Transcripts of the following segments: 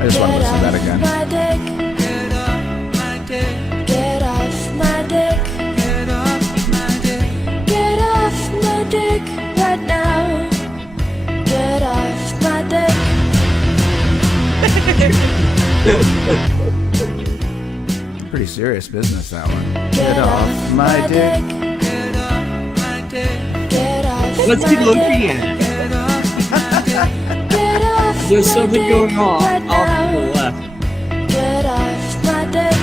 I just want to listen to that again. Get off my dick. Get off my dick. Get off my dick. Get off my dick right now. Get off my dick. Pretty serious business, that one. Get off my dick. Get off my dick. Get off What's he looking at? Get off my dick. Get off There's my something dick going on right off to the now. left. Get off my dick.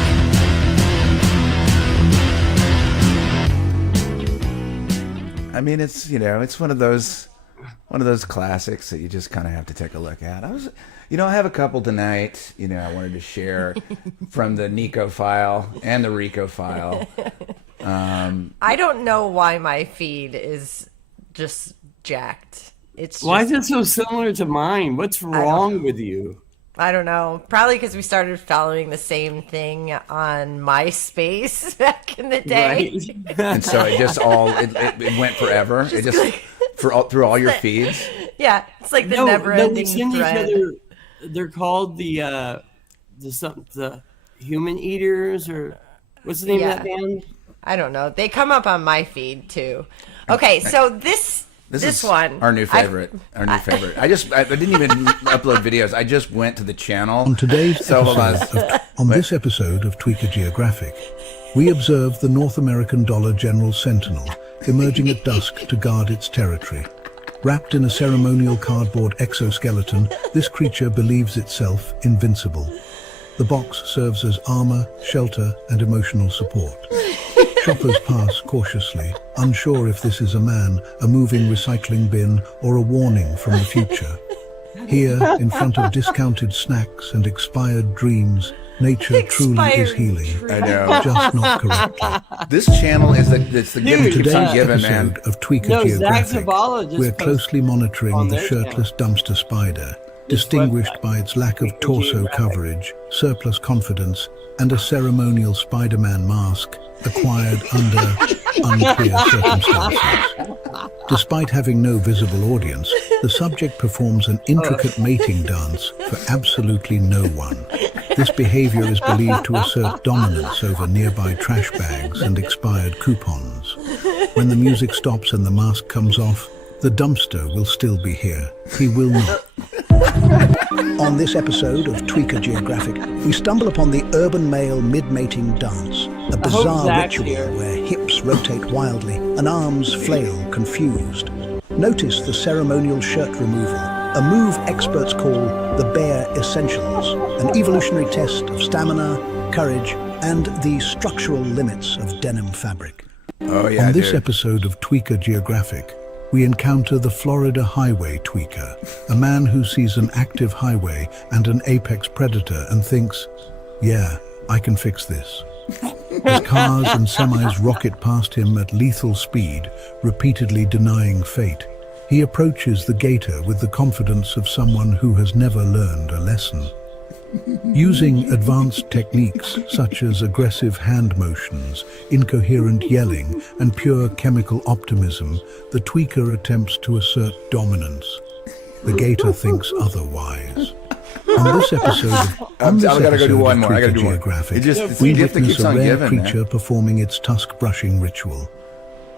I mean, it's, you know, it's one of those classics that you just kind of have to take a look at. I have a couple tonight, you know, I wanted to share from the Nico file and the Rico file. I don't know why my feed is just jacked. It's Why just, is it so similar to mine? What's wrong with you? I don't know. Probably because we started following the same thing on MySpace back in the day. Right? And so it just it went forever. It just through all your feeds. Yeah, it's like the No, never-ending we send each thread. other. They're called the human eaters, or what's the name of that band? I don't know. They come up on my feed too. Okay, so this is one, our new favorite. I didn't even upload videos. I just went to the channel. On today's this episode of Tweaker Geographic, we observe the North American dollar general sentinel emerging at dusk to guard its territory. Wrapped in a ceremonial cardboard exoskeleton, this creature believes itself invincible. The box serves as armor, shelter, and emotional support. Shoppers pass cautiously, unsure if this is a man, a moving recycling bin, or a warning from the future. Here, in front of discounted snacks and expired dreams, nature truly is healing. I know. Just not correctly. This channel is the gift that keeps on Today's giving, man. episode of Tweaker No, Zach Geographic, Zavala just we're posted closely monitoring on the their shirtless dumpster spider, distinguished by its lack of torso coverage, surplus confidence, and a ceremonial Spider-Man mask acquired under unclear circumstances. Despite having no visible audience, the subject performs an intricate mating dance for absolutely no one. This behavior is believed to assert dominance over nearby trash bags and expired coupons. When the music stops and the mask comes off, the dumpster will still be here. He will not. On this episode of Tweaker Geographic, we stumble upon the urban male mid-mating dance, a bizarre ritual where hips rotate wildly and arms flail confused. Notice the ceremonial shirt removal, a move experts call the Bear Essentials, an evolutionary test of stamina, courage, and the structural limits of denim fabric. Oh yeah, On this dude. episode of Tweaker Geographic, we encounter the Florida highway tweaker, a man who sees an active highway and an apex predator and thinks, yeah, I can fix this. As cars and semis rocket past him at lethal speed, repeatedly denying fate, he approaches the gator with the confidence of someone who has never learned a lesson. Using advanced techniques such as aggressive hand motions, incoherent yelling, and pure chemical optimism, the tweaker attempts to assert dominance. The gator thinks otherwise. On this episode of Tweaker Geographic, we witness a rare creature performing its tusk brushing ritual.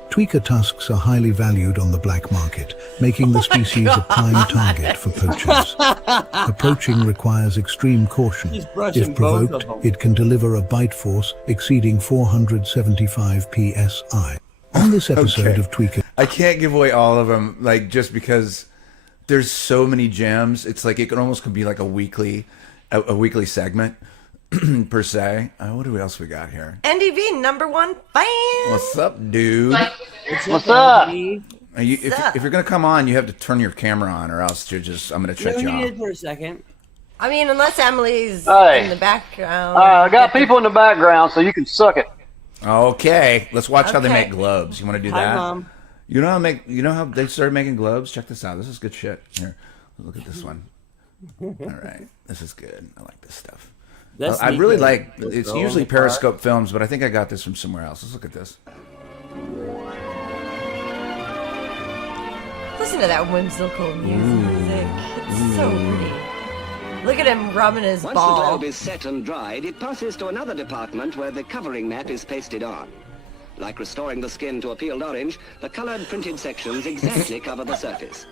Tweaker tusks are highly valued on the black market, making the species a prime target for poachers. Approaching requires extreme caution. If provoked, it can deliver a bite force exceeding 475 psi. On this episode of Tweaker... I can't give away all of them, like, just because there's so many gems. It's like, it could be like a weekly segment. Per se. What else we got here? NDV #1 fan. What's up, dude? What's up? If you're gonna come on, you have to turn your camera on, or else I'm gonna shut you off. For a second. I mean, unless Emily's Hey. in the background. I got people in the background, so you can suck it. Okay, let's watch how they Okay. make globes. You want to do Hi, that? Mom. You know how they started making globes? Check this out. This is good shit. Here, look at this one. All right, this is good. I like this stuff. I really like. It's usually Periscope Films, but I think I got this from somewhere else. Let's look at this. Listen to that whimsical music. It's so pretty. Look at him rubbing his Once the ball. globe is set and dried, it passes to another department where the covering map is pasted on. Like restoring the skin to a peeled orange, the colored printed sections exactly cover the surface.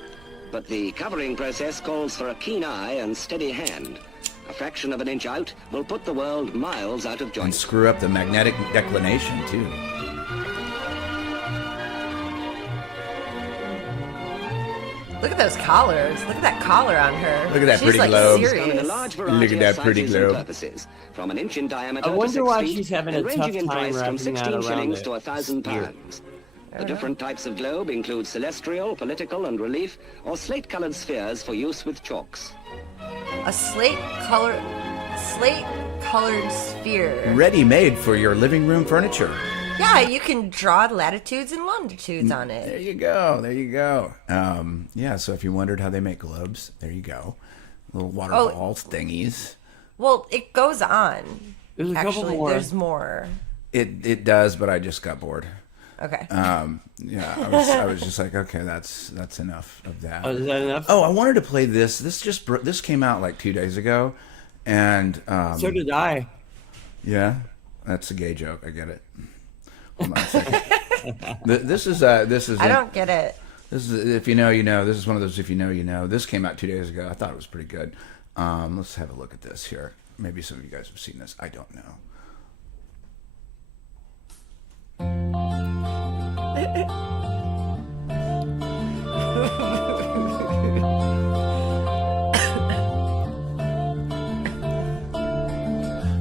But the covering process calls for a keen eye and steady hand. A fraction of an inch out will put the world miles out of And joint. screw up the magnetic declination, too. Look at those collars. Look at that collar on her. Look at that She's pretty like globe. It's done in a serious. large variety Look at that of pretty sizes and globe. purposes, from an inch in diameter I to wonder 6 why feet, she's having a and tough ranging in time price from wrapping that 16 around shillings it. to 1,000 Spear. pounds. The different types of globe include celestial, political, and relief, or slate-colored spheres for use with chalks. A slate-colored sphere. Ready-made for your living room furniture. Yeah, you can draw latitudes and longitudes on There it. you go. There you go. Yeah, so if you wondered how they make globes, there you go. Little water Oh. ball thingies. Well, it goes on. There's a couple Actually, more. there's more. It does, but I just got bored. Okay. Yeah, I was just like, okay, that's enough of that. Oh, is that enough? Oh, I wanted to play this. This came out like 2 days ago, and So did I. yeah, that's a gay joke. I get it. Hold on a second. This is I don't get it. This is if you know, you know. This is one of those if you know, you know. This came out 2 days ago. I thought it was pretty good. Let's have a look at this here. Maybe some of you guys have seen this. I don't know.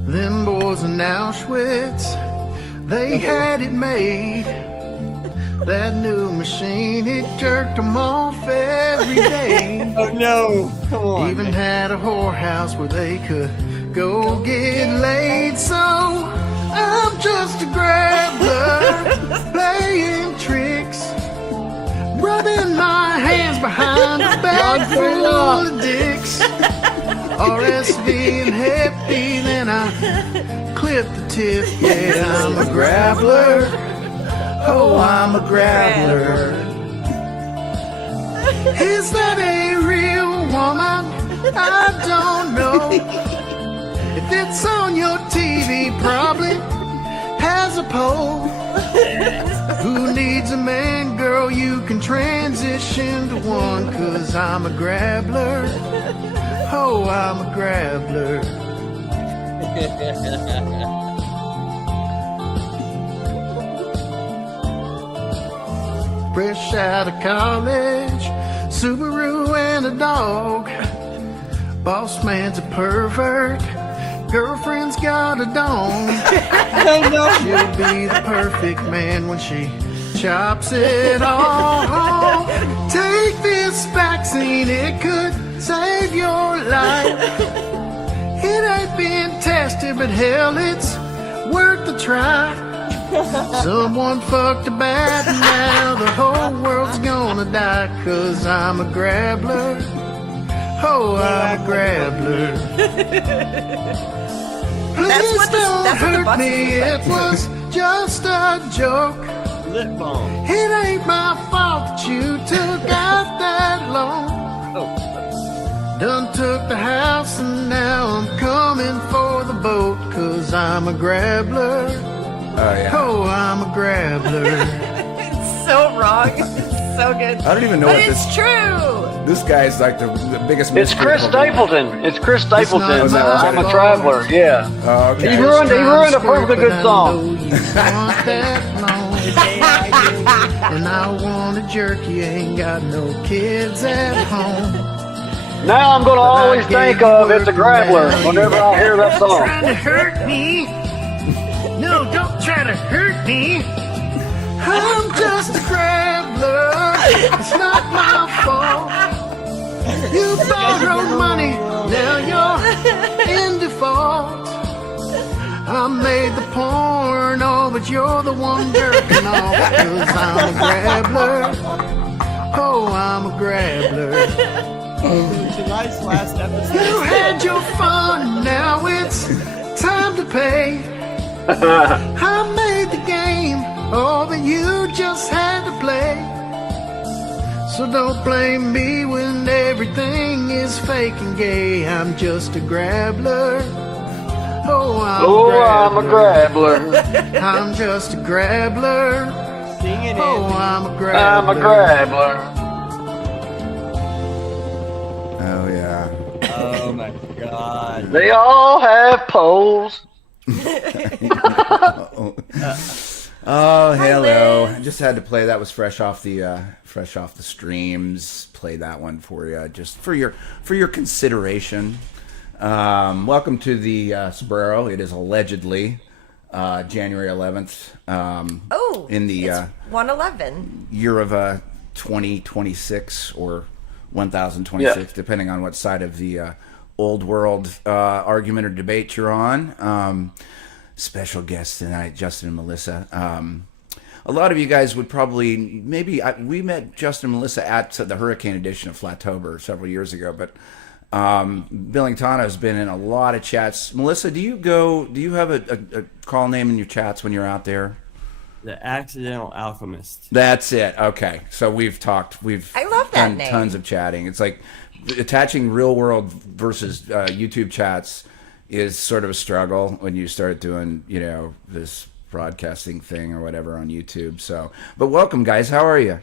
Them boys in Auschwitz, they had it made. That new machine, it jerked them off every day. Oh no! Come on. Even had a whorehouse where they could go get laid. So I'm just a grappler, playing tricks, rubbing my hands behind a bag full of dicks. RSV and Hep B, then I clip the tip. Yeah, I'm a grappler. Oh, I'm a grappler. Is that a real woman? I don't know. If it's on your TV, probably has a pole. Who needs a man, girl? You can transition to one, 'cause I'm a grappler. Oh, I'm a grappler. Fresh out of college, Subaru and a dog. Boss man's a pervert, girlfriend's got a dong. She'll be the perfect man when she chops it off. Take this vaccine, it could save your life. It ain't been tested, but hell, it's worth the try. Someone fucked a bat, and now the whole world's gonna die, 'cause I'm a grappler. Oh, I'm a grappler. Please what the- don't that's what the hurt bus me, is it was just a joke. Lip balm. It ain't my fault that you took out that loan. Done took the house and now I'm coming for the boat, 'cause I'm a grappler. Oh yeah. Oh, I'm a grappler. So wrong. It's so good. I don't even know but what it's this. true. This guy's like the biggest. It's Chris mystery. Stapleton. It's Chris Stapleton. It's not I'm a my traveler. Yeah. Oh, okay. He ruined a perfectly good But I song. know you want that long. And I want a jerk, you ain't got no kids at home. Now I'm gonna always think of It's a Grappler whenever I hear that song. Trying to hurt me? No, don't try to hurt me. I'm just a grappler. It's not my fault. You borrowed money, now you're in default. I made the porno, but you're the one jerking off, 'cause I'm a grappler. Oh, I'm a grappler. Tonight's last episode. You had your fun, now it's time to pay. I made the game, oh, but you just had to play. So don't blame me when everything is fake and gay. I'm just a grabbler. Oh, I'm a grabbler. I'm just a grabbler. Sing it Oh, in. I'm a grabbler. I'm a grabbler. Oh yeah. Oh my god. They all have poles. Oh, hello! I just had to play. That was fresh off the streams. Play that one for you, just for your consideration. Welcome to the Sombrero. It is allegedly January 11th. In the it's 111. year of 2026 or 1026, depending on what side of the old world argument or debate you're on. Special guests tonight, Justin and Melissa. A lot of you guys would probably, we met Justin and Melissa at the Hurricane edition of Flatober several years ago, but Billingtanos has been in a lot of chats. Melissa, do you have a call name in your chats when you're out there? The Accidental Alchemist. That's it. Okay. So I love that done name. Tons of chatting. It's like attaching real world versus YouTube chats is sort of a struggle when you start doing, this broadcasting thing or whatever on YouTube. So, but welcome guys. How are you?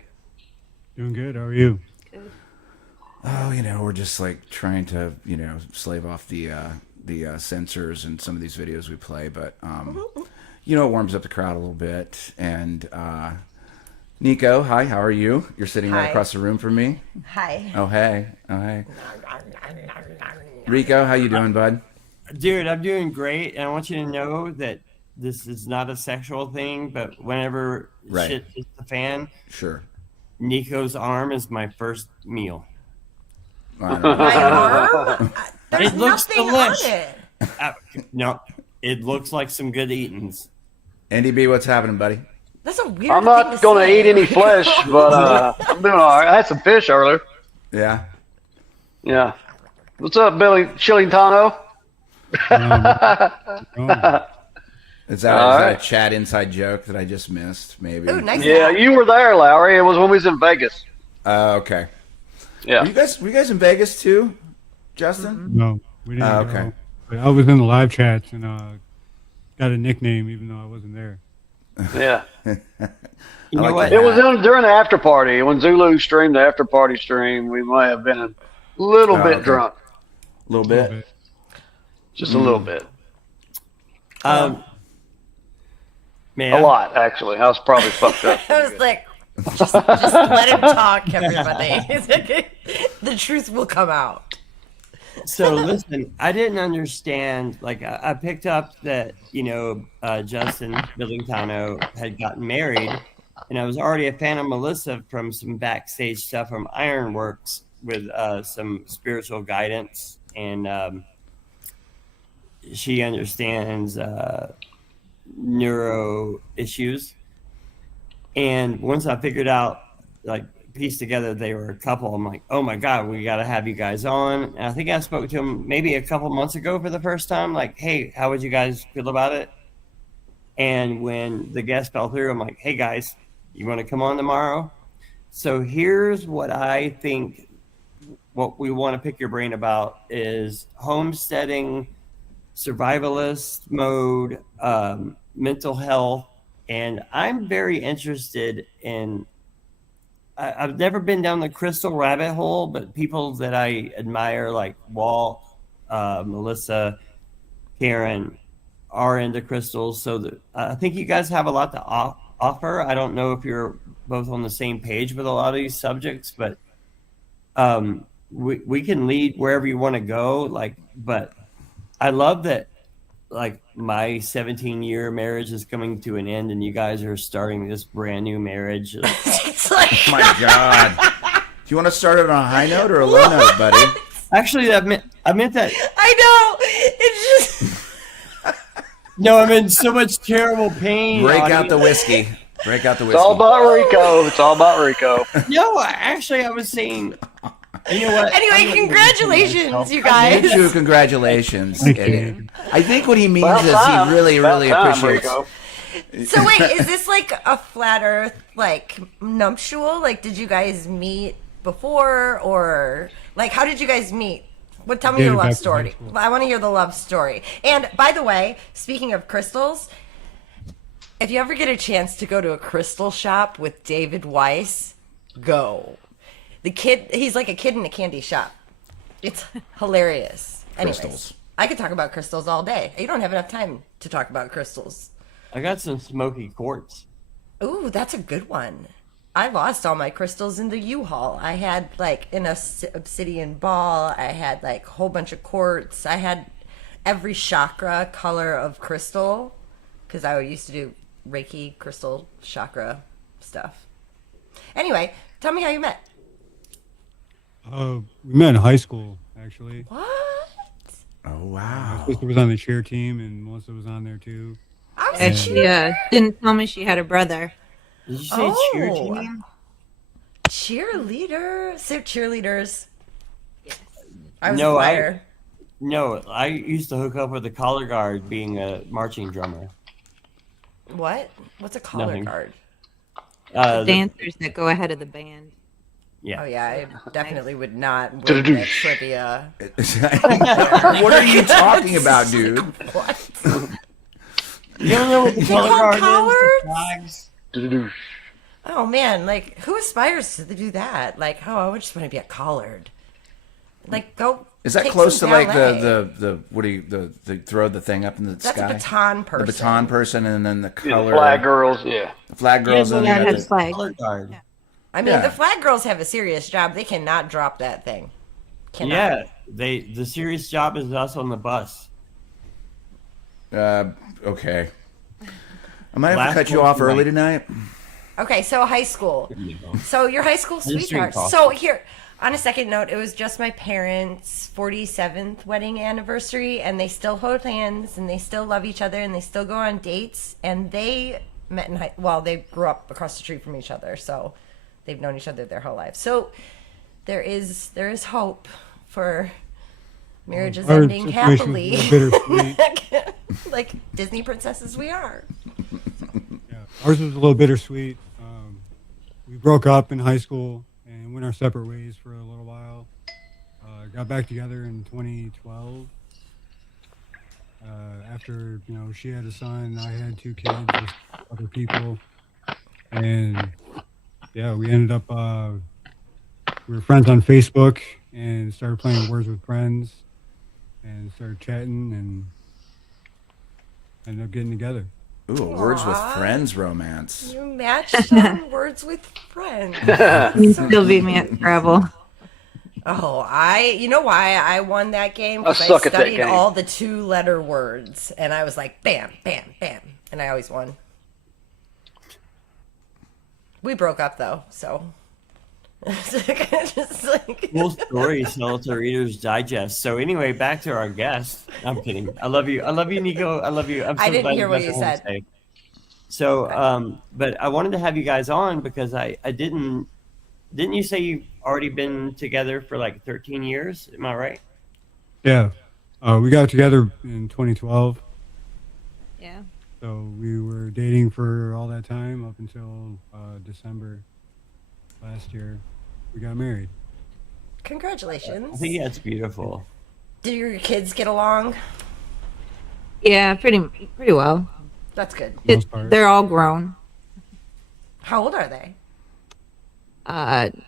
Doing good. How are you? Oh, we're just like trying to, slave off the censors in some of these videos we play, but it warms up the crowd a little bit. And Nico, hi, how are you? You're sitting right across the room from me. Hi. Oh hey. Rico, how you doing, bud? Dude, I'm doing great, and I want you to know that this is not a sexual thing, but whenever shit hits the fan, sure, Nico's arm is my first meal. My arm? There's It looks nothing delish. on it. No, it looks like some good eatings. Andy B, what's happening, buddy? That's a weird I'm thing not to going to say. eat any flesh, but I'm doing all right. I had some fish earlier. Yeah. Yeah. What's up, Billy Chilingtano? Is that a chat inside joke that I just missed? Maybe. Ooh, nice. Yeah, you were there, Lowry. It was when we was in Vegas. Okay. Yeah. Were you guys in Vegas too, Justin? No, we didn't. Okay. Go. But I was in the live chats and got a nickname even though I wasn't there. Yeah. You know what? It was during the after party. When Zulu streamed the after party stream, we might have been a little bit drunk. A little bit. Just a little bit. Man, A lot, actually. I was probably fucked up. I was like, just let him talk, everybody. The truth will come out. So listen, I didn't understand. Like, I picked up that Justin Billingtano had gotten married, and I was already a fan of Melissa from some backstage stuff from Ironworks with some spiritual guidance, and she understands neuro issues. And once I figured out, pieced together they were a couple, I'm like, oh my God, we got to have you guys on. And I think I spoke to him maybe a couple months ago for the first time, like, hey, how would you guys feel about it? And when the guest fell through, I'm like, hey guys, you want to come on tomorrow? So here's what I think, what we want to pick your brain about is homesteading, survivalist mode, mental health. And I'm very interested in, I've never been down the crystal rabbit hole, but people that I admire like Walt, Melissa, Karen are into crystals. So I think you guys have a lot to offer. I don't know if you're both on the same page with a lot of these subjects, but we can lead wherever you want to go. But I love that, my 17-year marriage is coming to an end and you guys are starting this brand new marriage. It's like, Oh my God. Do you want to start it on a high note or a low note, buddy? Actually, I meant that. I know. It's just. No, I'm in so much terrible pain. Break out the whiskey. Break out the whiskey. It's all about Rico. It's all about Rico. No, actually, I was saying. You know what? Anyway, congratulations, you Thank guys. you. Congratulations. Thank you. I think what he means About is time. he really, About really time, appreciates. Rico. So wait, is this like a flat Earth nuptial? Did you guys meet before, or like how did you guys meet? Tell me Dated your love back in high story. school. I want to hear the love story. And by the way, speaking of crystals, if you ever get a chance to go to a crystal shop with David Weiss, go. The kid, he's like a kid in a candy shop. It's hilarious. Anyways, Crystals. I could talk about crystals all day. You don't have enough time to talk about crystals. I got some smoky quartz. Ooh, that's a good one. I lost all my crystals in the U-Haul. I had like an obsidian ball. I had like a whole bunch of quartz. I had every chakra color of crystal because I used to do Reiki crystal chakra stuff. Anyway, tell me how you met. We met in high school, actually. What? Oh My wow. sister was on the cheer team, and Melissa was on there too. I was And a she cheer. didn't tell me she had a brother. Did you say cheer Oh. team? Cheerleader. So cheerleaders. I was No, a I- choir. No, I used to hook up with a collar guard being a marching drummer. What? What's a collar Nothing. guard? The- Dancers that go ahead of the band. yeah. Oh yeah, I definitely would not win that trivia. What are you talking about, dude? What? You don't know what the collar call guard collards? is? The flags? Do-do-do. Oh man, like who aspires to do that? Like, oh, I would just want to be a collard. Like, go. Is that take close to some like ballet. the what do you the throw the thing up in the That's sky? a baton person. The baton person, and then the Yeah, color the flag girls, yeah. the flag girls, Yeah, and Yeah, then it the, has flag. Collar guard. I mean, Yeah. the flag girls have a serious job. They cannot drop that thing. Cannot. Yeah, the serious job is us on the bus. okay. I might have Last to cut you one off early tonight. tonight. Okay, so high school. So your high school Just drink sweetheart. coffee. So here, on a second note, it was just my parents' 47th wedding anniversary, and they still hold hands, and they still love each other, and they still go on dates, and they met in they grew up across the street from each other, so they've known each other their whole life. So there is hope for marriages Our ending situation was happily, a little bittersweet. like Disney princesses we are. Yeah, ours was a little bittersweet. We broke up in high school and went our separate ways for a little while. Got back together in 2012. After she had a son, I had 2 kids with other people, and yeah, we ended up. We were friends on Facebook and started playing Words with Friends, and started chatting and ended up getting together. Ooh, a words with Aw. friends romance. You matched on Words with Friends. You still beat me at Scrabble. Oh, you know why I won that game? I Because I suck at that studied game. all the 2-letter words, and I was like, bam, bam, bam, and I always won. We broke up though, so. Just like, Cool story, sell to Reader's Digest. So anyway, back to our guest. I'm kidding. I love you, Nico. I love you. I'm so I didn't glad hear got what to you home said. safe. So, but I wanted to have you guys on because I didn't you say you've already been together for like 13 years? Am I right? Yeah, we got together in 2012. Yeah. So we were dating for all that time up until December last year. We got married. I congratulations. think that's beautiful. Do your kids get along? Yeah, pretty well. That's good. Most part. They're all grown. How old are they?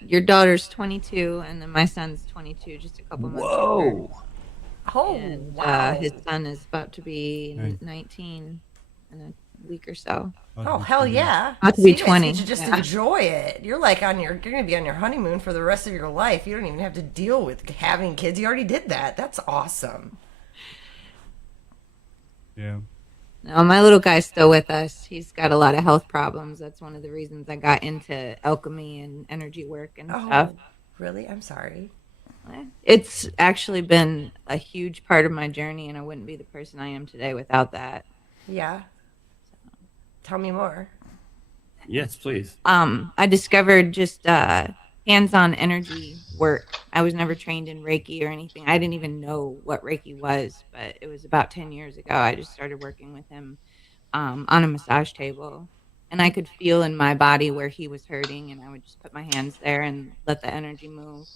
Your daughter's 22, and then my son's 22, just a couple months older. Whoa. Oh, And wow. his son is about to be Nice. 19 in a week or so. Oh hell yeah! About to So be you guys 20, get to just yeah. enjoy it. You're like you're gonna be on your honeymoon for the rest of your life. You don't even have to deal with having kids. You already did that. That's awesome. Yeah. No, my little guy's still with us. He's got a lot of health problems. That's one of the reasons I got into alchemy and energy work and stuff. Oh, really? I'm sorry. It's actually been a huge part of my journey, and I wouldn't be the person I am today without that. Yeah. Tell me more. Yes, please. I discovered just hands-on energy work. I was never trained in Reiki or anything. I didn't even know what Reiki was, but it was about 10 years ago. I just started working with him on a massage table, and I could feel in my body where he was hurting, and I would just put my hands there and let the energy move.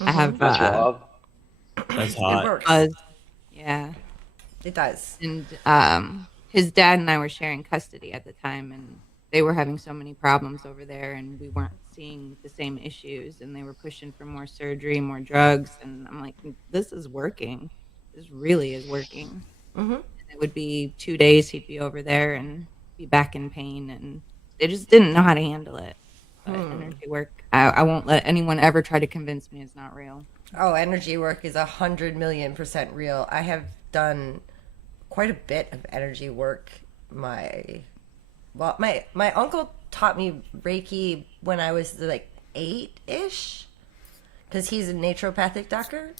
I have That's wild. That's It hot. works. buzz. Yeah. It does. And his dad and I were sharing custody at the time, and they were having so many problems over there, and we weren't seeing the same issues, and they were pushing for more surgery, more drugs, and I'm like, this is working. This really is working. Mm-hmm. And it would be 2 days he'd be over there and be back in pain, and they just didn't know how to handle it. But energy work, I won't let anyone ever try to convince me it's not real. Oh, energy work is 100,000,000% real. I have done quite a bit of energy work. My uncle taught me Reiki when I was like 8-ish, because he's a naturopathic doctor.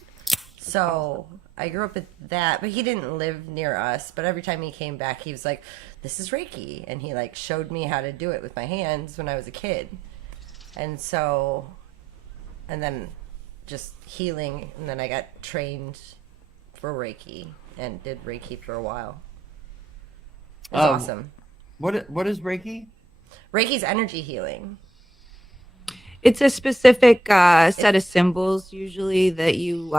So I grew up with that, but he didn't live near us. But every time he came back, he was like, "This is Reiki," and he like showed me how to do it with my hands when I was a kid. And so, and then just healing, and then I got trained for Reiki and did Reiki for a while. It was awesome. What is Reiki? Reiki's energy healing. It's a specific set of symbols, usually, that you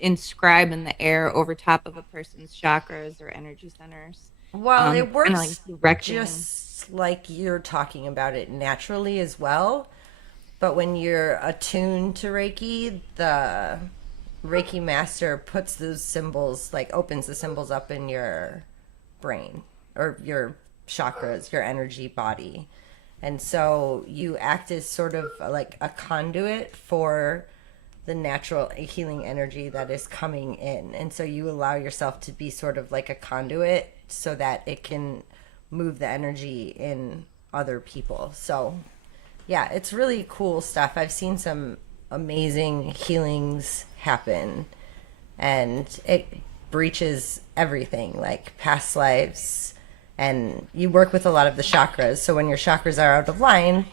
inscribe in the air over top of a person's chakras or energy centers. Well, it works like direction. just like you're talking about it naturally as well. But when you're attuned to Reiki, the Reiki master puts those symbols, like opens the symbols up in your brain or your chakras, your energy body. And so you act as sort of like a conduit for the natural healing energy that is coming in. And so you allow yourself to be sort of like a conduit so that it can move the energy in other people. So yeah, it's really cool stuff. I've seen some amazing healings happen, and it breaches everything, like past lives. And you work with a lot of the chakras. So when your chakras are out of line,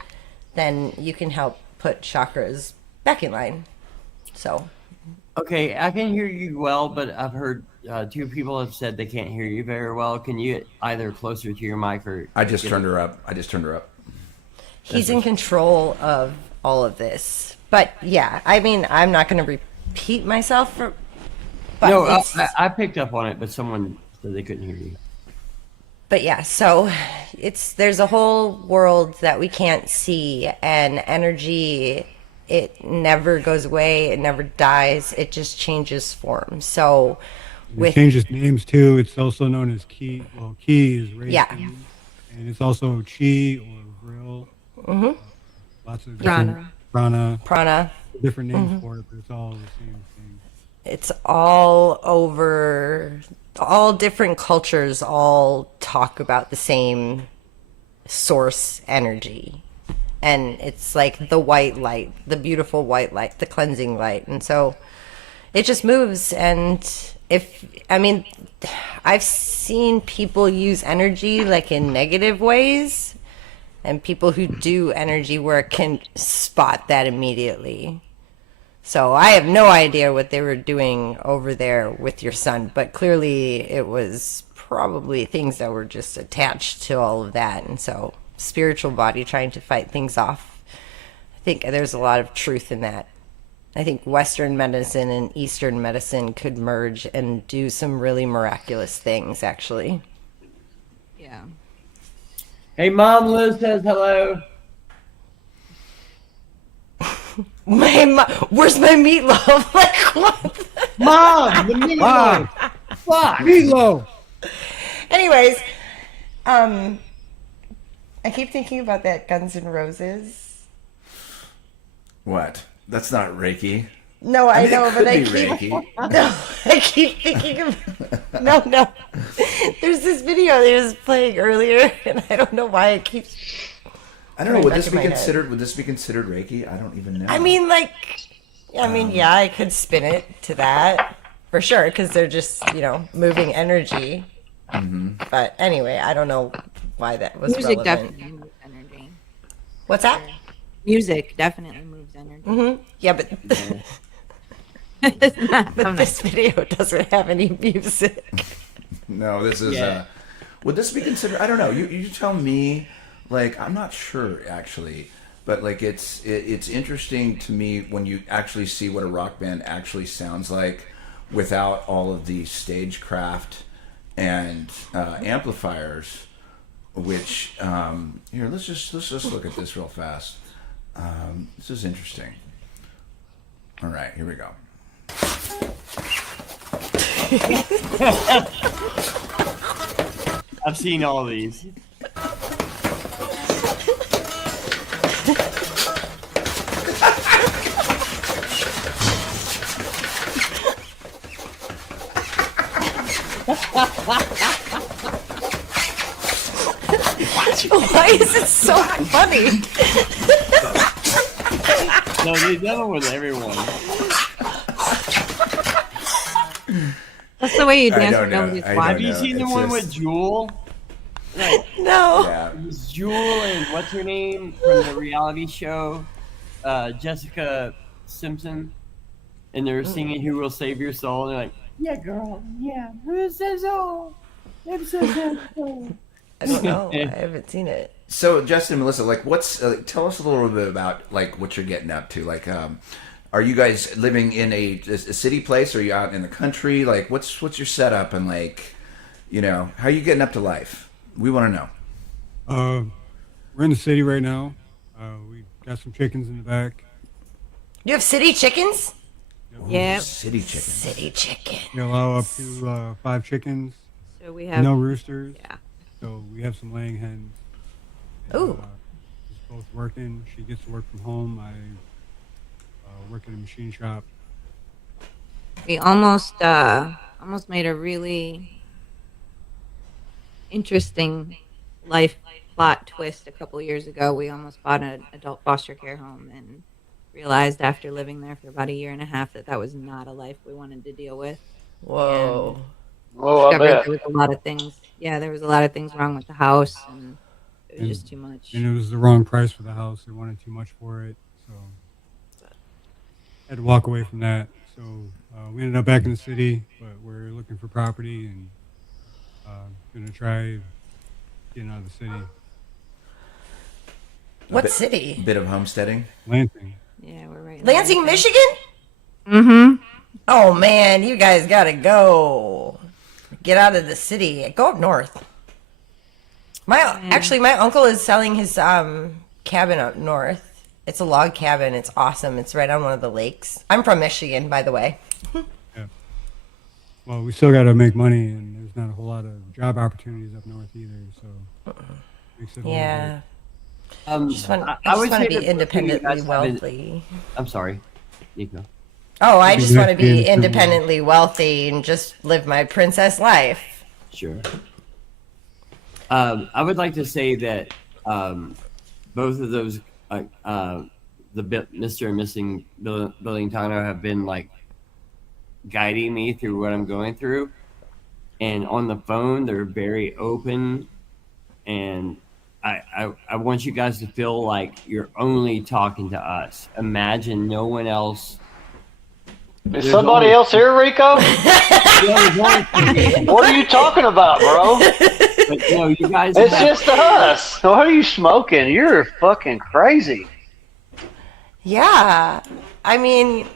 then you can help put chakras back in line. So, Okay, I can hear you well, but I've heard 2 people have said they can't hear you very well. Can you get either closer to your mic or? I just turned her up. he's in control of all of this. But yeah, I mean, I'm not going to repeat myself. But No, it's- I picked up on it, but someone said they couldn't hear you. But yeah, so there's a whole world that we can't see, and energy, it never goes away, it never dies, it just changes form. So It changes names too. It's also known as Ki. Well, Ki is Reiki. Yeah. And it's also Chi or Vril. Lots of different prana, different names for it, but it's all the same thing. it's all over, all different cultures all talk about the same source energy. And it's like the white light, the beautiful white light, the cleansing light. And so it just moves. And I've seen people use energy like in negative ways, and people who do energy work can spot that immediately. So I have no idea what they were doing over there with your son, but clearly it was probably things that were just attached to all of that. And so spiritual body trying to fight things off. I think there's a lot of truth in that. I think Western medicine and Eastern medicine could merge and do some really miraculous things, actually. Yeah. Hey, Mom, Liz says hello. Where's my meatloaf? Like, what? Mom, the meatloaf. Fuck. Meatloaf. Anyways, I keep thinking about that Guns N' Roses. What? That's not Reiki. No, I mean, know, it but I could be keep Reiki. no, I keep thinking of no. There's this video that was playing earlier, and I don't know why it keeps. I don't know. Coming Would back this in be my head. considered? Would this be considered Reiki? I don't even know. I mean, yeah, I could spin it to that for sure, because they're just moving energy. Mm-hmm. But anyway, I don't know why that was Music relevant. definitely moves energy. What's that? Music definitely moves energy. Mm-hmm. Yeah, but It's not- but this video doesn't have any music. No, this is. Yeah. Would this be considered? I don't know. You tell me. Like, I'm not sure actually, but like it's interesting to me when you actually see what a rock band actually sounds like without all of the stagecraft and amplifiers. Which here, let's just look at this real fast. This is interesting. All right, here we go. I've seen all of these. Why is it so funny? No, they've done it with everyone. That's the way you I dance don't with know. nobody's I don't watching. Have you know. seen the It's one just- with Jewel? Like, No. Yeah. it was Jewel and what's her name from the reality show, Jessica Simpson, and they're singing "Who Will Save Your Soul." And they're like, "Yeah, girl, yeah, who says so? Who says so?" I don't know. I haven't seen it. So, Justin, Melissa, like, what's tell us a little bit about like what you're getting up to. Like, are you guys living in a city place? Or are you out in the country? Like, what's your setup and like, how are you getting up to life? We want to know. We're in the city right now. We got some chickens in the back. You have city chickens? Yeah. City chicken. City chicken. We allow up to 5 chickens. So we have No roosters. Yeah. So we have some laying hens. Ooh. She's both working. She gets to work from home. I work at a machine shop. We almost made a really interesting life plot twist a couple years ago. We almost bought an adult foster care home and realized after living there for about a year and a half that was not a life we wanted to deal with. Whoa. Whoa, I Discovered bet. there was a lot of things. Yeah, there was a lot of things wrong with the house, and it was just too much. And it was the wrong price for the house. They wanted too much for it. So had to walk away from that. So we ended up back in the city, but we're looking for property and going to try getting out of the city. What city? Bit of homesteading. Lansing. Yeah, we're right. in Lansing, Lansing. Michigan? Mm-hmm. Oh man, you guys gotta go. Get out of the city. Go up north. My uncle is selling his cabin up north. It's a log cabin. It's awesome. It's right on one of the lakes. I'm from Michigan, by the way. Yeah. Well, we still got to make money, and there's not a whole lot of job opportunities up north either. So makes it a little Yeah. I just want would to say be that independently you guys have been- wealthy. I'm sorry, Nico. Oh, I just want to be Independent. independently wealthy and just live my princess life. Sure. I would like to say that both of those, Mr. and Mrs. Billingtano have been like guiding me through what I'm going through. And on the phone, they're very open. And I want you guys to feel like you're only talking to us. Imagine no one else. Is somebody else here, Rico? What are you talking about, bro? But, you guys It's have- just us. What are you smoking? You're fucking crazy. Yeah. I mean,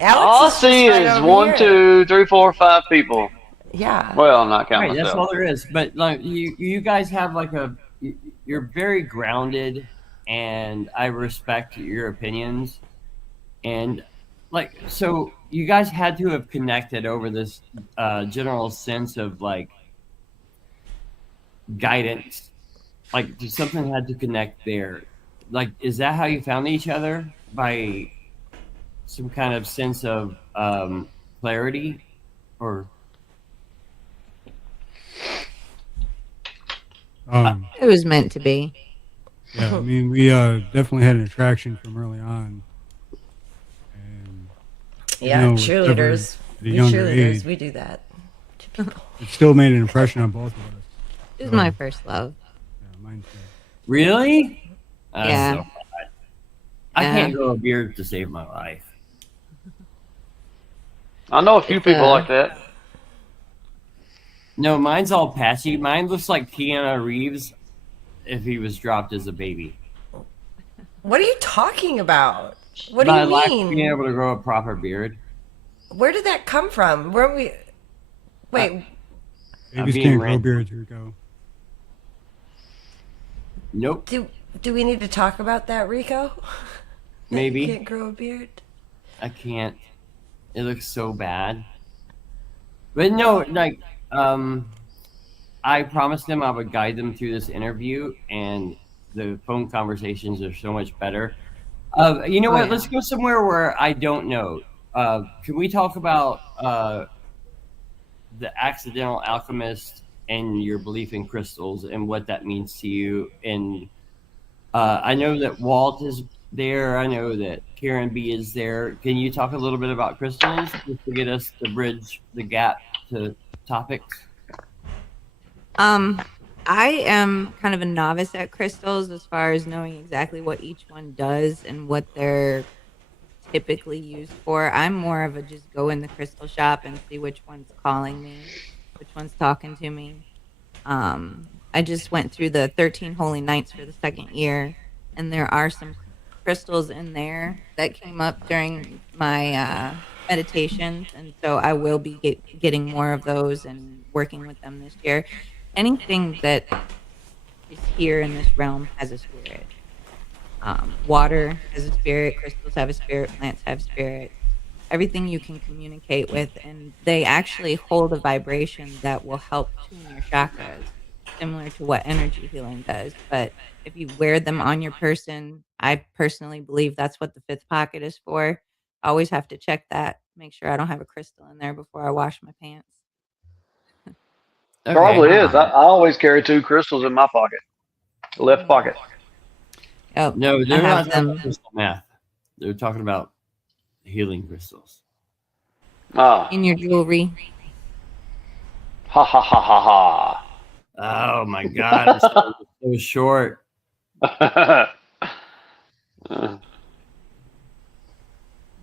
Alex All I is see just right is over 1, here. 2, 3, 4, 5 people. Yeah. Well, I'm not counting Right, that's all myself. there is. But like you guys have like you're very grounded, and I respect your opinions. And like, so you guys had to have connected over this general sense of like guidance. Like, something had to connect there. Like, is that how you found each other? By some kind of sense of clarity, or? It was meant to be. Yeah, I mean, we definitely had an attraction from early on. And, Yeah, you know, cheerleaders. at a We younger cheerleaders, age, we do that. it still made an impression on both of us. It was my first love. Yeah, mine too. Really? Yeah. So I Yeah. can't grow a beard to save my life. I know a few people like that. No, mine's all patchy. Mine looks like Keanu Reeves if he was dropped as a baby. What are you talking about? What do My you lack of being mean? able to grow a proper beard. Where did that come from? Where we? Wait, Babies being can't grow random. beards, Rico. Nope. do we need to talk about that, Rico? That Maybe. you can't grow a beard. I can't. It looks so bad. But no, like, I promised them I would guide them through this interview, and the phone conversations are so much better. You know what? yeah. Let's go somewhere where I don't know. Can we talk about the accidental alchemist and your belief in crystals and what that means to you? And I know that Walt is there. I know that Karen B is there. Can you talk a little bit about crystals just to get us to bridge the gap to topics? I am kind of a novice at crystals as far as knowing exactly what each one does and what they're typically used for. I'm more of a just go in the crystal shop and see which one's calling me, which one's talking to me. I just went through the 13 Holy Nights for the second year, and there are some crystals in there that came up during my meditations, and so I will be getting more of those and working with them this year. Anything that is here in this realm has a spirit. Water has a spirit, crystals have a spirit, plants have spirits. Everything you can communicate with, and they actually hold a vibration that will help tune your chakras, similar to what energy healing does. But if you wear them on your person, I personally believe that's what the fifth pocket is for. I always have to check that, make sure I don't have a crystal in there before I wash my pants. Okay. Probably is. I always carry 2 crystals in my pocket, left pocket. Oh, No, I they're not have talking about them. crystal meth. They're talking about healing crystals. Ah, In your jewelry. ha ha ha Oh my God, it's so short. ha ha.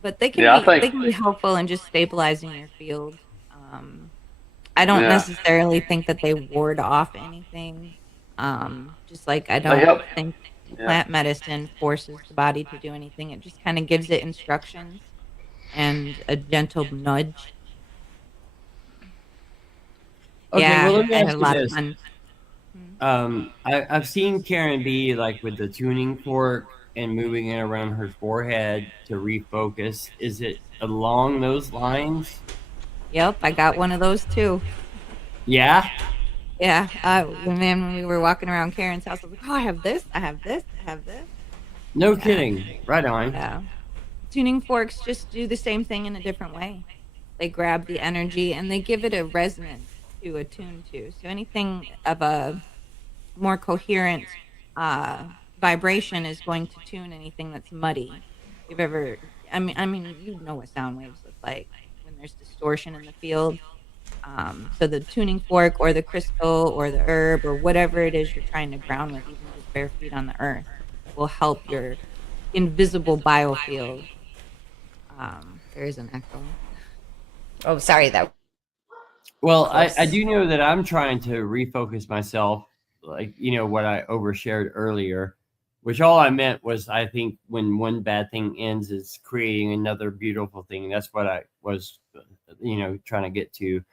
But they can Yeah, I be think. they can be helpful in just stabilizing your field. I don't Yeah, necessarily think that they ward off anything. Just like I they don't help. think Yeah. plant medicine forces the body to do anything. It just kind of gives it instructions and a gentle nudge. Okay, Yeah, well, let me I ask had a you lot of this. fun. I've seen Karen B like with the tuning fork and moving it around her forehead to refocus. Is it along those lines? Yep, I got one of those too. Yeah. Yeah, when we were walking around Karen's house, I was like, "Oh, I have this, I have this, I have this." No Yeah, kidding. Right on. yeah. Tuning forks just do the same thing in a different way. They grab the energy and they give it a resonance to attune to. So anything of a more coherent vibration is going to tune anything that's muddy. You've ever, I mean, you know what sound waves look like when there's distortion in the field. So the tuning fork or the crystal or the herb or whatever it is you're trying to ground with, even just bare feet on the earth, will help your invisible biofield. There is an echo. Oh, sorry. That Well, I close. do know that I'm trying to refocus myself, like, what I overshared earlier, which all I meant was I think when one bad thing ends, it's creating another beautiful thing. That's what I was, trying to get to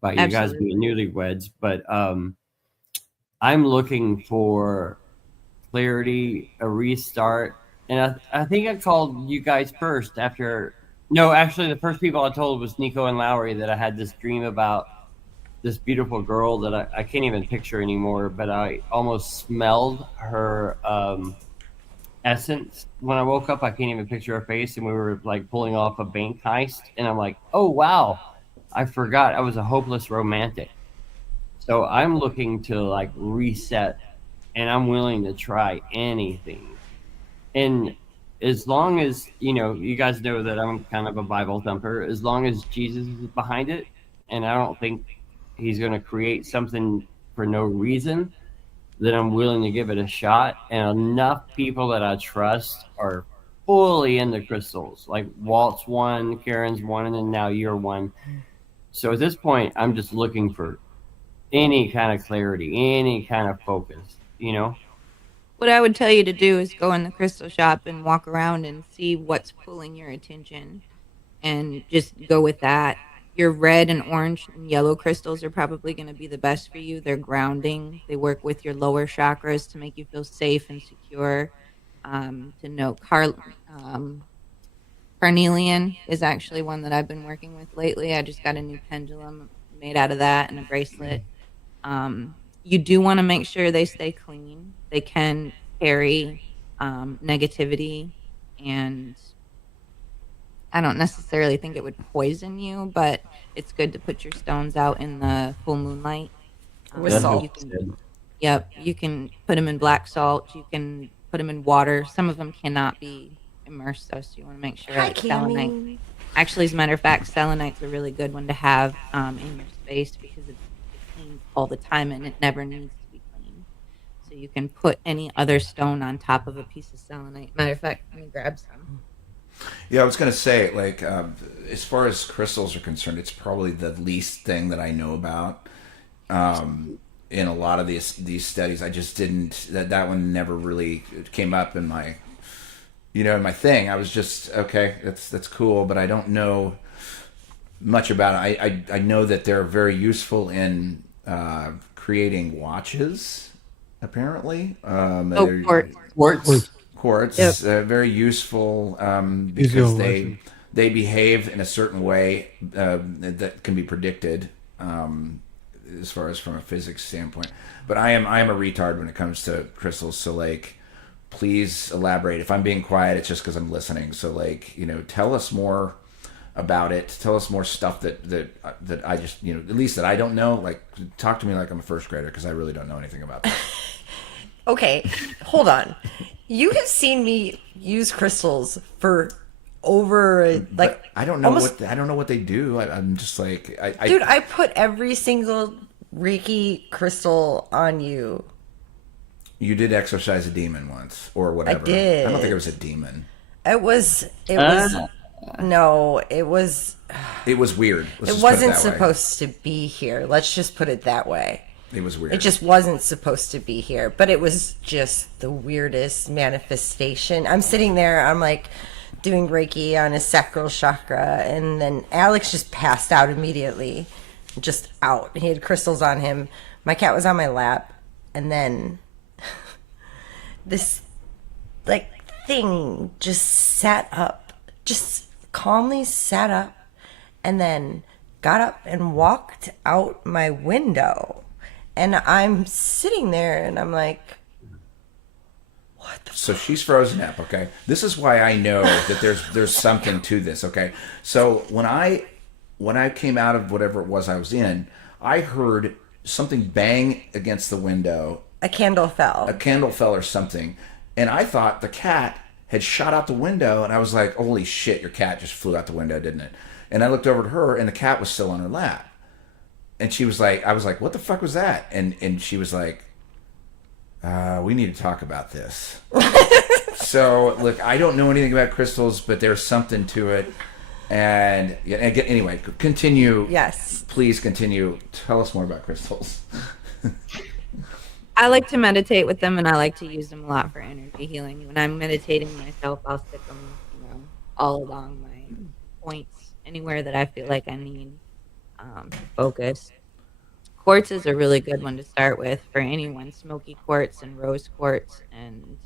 by you guys Absolutely. being newlyweds. But I'm looking for clarity, a restart. And I think I called you guys first after. No, actually, the first people I told was Nico and Lowry that I had this dream about this beautiful girl that I can't even picture anymore, but I almost smelled her essence when I woke up. I can't even picture her face, and we were like pulling off a bank heist, and I'm like, oh wow, I forgot I was a hopeless romantic. So I'm looking to like reset, and I'm willing to try anything. And as long as you guys know that I'm kind of a Bible thumper, as long as Jesus is behind it, and I don't think he's going to create something for no reason, then I'm willing to give it a shot. And enough people that I trust are fully into crystals. Like Walt's one, Karen's one, and then now you're one. So at this point, I'm just looking for any kind of clarity, any kind of focus, What I would tell you to do is go in the crystal shop and walk around and see what's pulling your attention and just go with that. Your red and orange and yellow crystals are probably going to be the best for you. They're grounding. They work with your lower chakras to make you feel safe and secure. To note, carnelian is actually one that I've been working with lately. I just got a new pendulum made out of that and a bracelet. You do want to make sure they stay clean. They can carry negativity, and I don't necessarily think it would poison you, but it's good to put your stones out in the full moonlight. With salt. Yep, you can put them in black salt. You can put them in water. Some of them cannot be immersed, though, so you want to make sure. Hi, Like selenite. Cammy. Actually, as a matter of fact, selenite's a really good one to have in your space because it cleans all the time and it never needs to be cleaned. So you can put any other stone on top of a piece of selenite. Matter of fact, let me grab some. Yeah, I was going to say, like, as far as crystals are concerned, it's probably the least thing that I know about. In a lot of these studies, I just didn't. That one never really came up in my, in my thing. I was just okay. That's cool, but I don't know much about it. I know that they're very useful in creating watches. Apparently, Quartz. Quartz Yep. is very useful because Physiological. they behave in a certain way that can be predicted as far as from a physics standpoint. But I am a retard when it comes to crystals. So like, please elaborate. If I'm being quiet, it's just because I'm listening. So like, tell us more about it. Tell us more stuff that I just at least that I don't know. Like, talk to me like I'm a first grader because I really don't know anything about that. Okay, hold on. You have seen me use crystals for over But I don't know almost- I don't know what they do. I'm just like Dude, I put every single Reiki crystal on you. You did exorcise a demon once or whatever. did. I don't think it was a demon. It was no, it was It was weird. Let's it just put wasn't that way. supposed to be here. Let's just put it that way. It was weird. It just wasn't supposed to be here, but it was just the weirdest manifestation. I'm sitting there, I'm like doing Reiki on his sacral chakra, and then Alex just passed out immediately. Just out. He had crystals on him. My cat was on my lap, and then this like thing just sat up, just calmly sat up, and then got up and walked out my window. And I'm sitting there and I'm like, what the So she's frozen up, okay? This is why I know that there's something to this, okay? So when I came out of whatever it was I was in, I heard something bang against the window. A candle fell. A candle fell or something. And I thought the cat had shot out the window, and I was like, holy shit, your cat just flew out the window, didn't it? And I looked over at her, and the cat was still on her lap. And she was like, I was like, what the fuck was that? And she was like, we need to talk about this. So, look, I don't know anything about crystals, but there's something to it. And yeah, anyway, continue. Yes. Please continue. Tell us more about crystals. I like to meditate with them, and I like to use them a lot for energy healing. When I'm meditating myself, I'll stick them, all along my points, anywhere that I feel like I need focus. Quartz is a really good one to start with for anyone. Smoky quartz and rose quartz and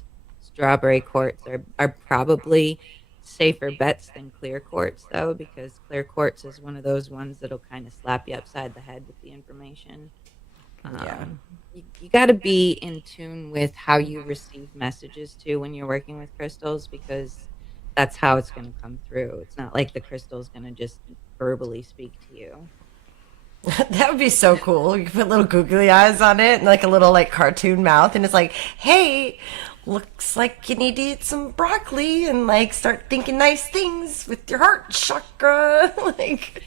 strawberry quartz are probably safer bets than clear quartz, though, because clear quartz is one of those ones that'll kind of slap you upside the head with the information. You got to be in tune with how you receive messages too when you're working with crystals, because that's how it's going to come through. It's not like the crystal's going to just verbally speak to you. That would be so cool. You could put little googly eyes on it and like a little like cartoon mouth, and it's like, hey, looks like you need to eat some broccoli and like start thinking nice things with your heart chakra. Like,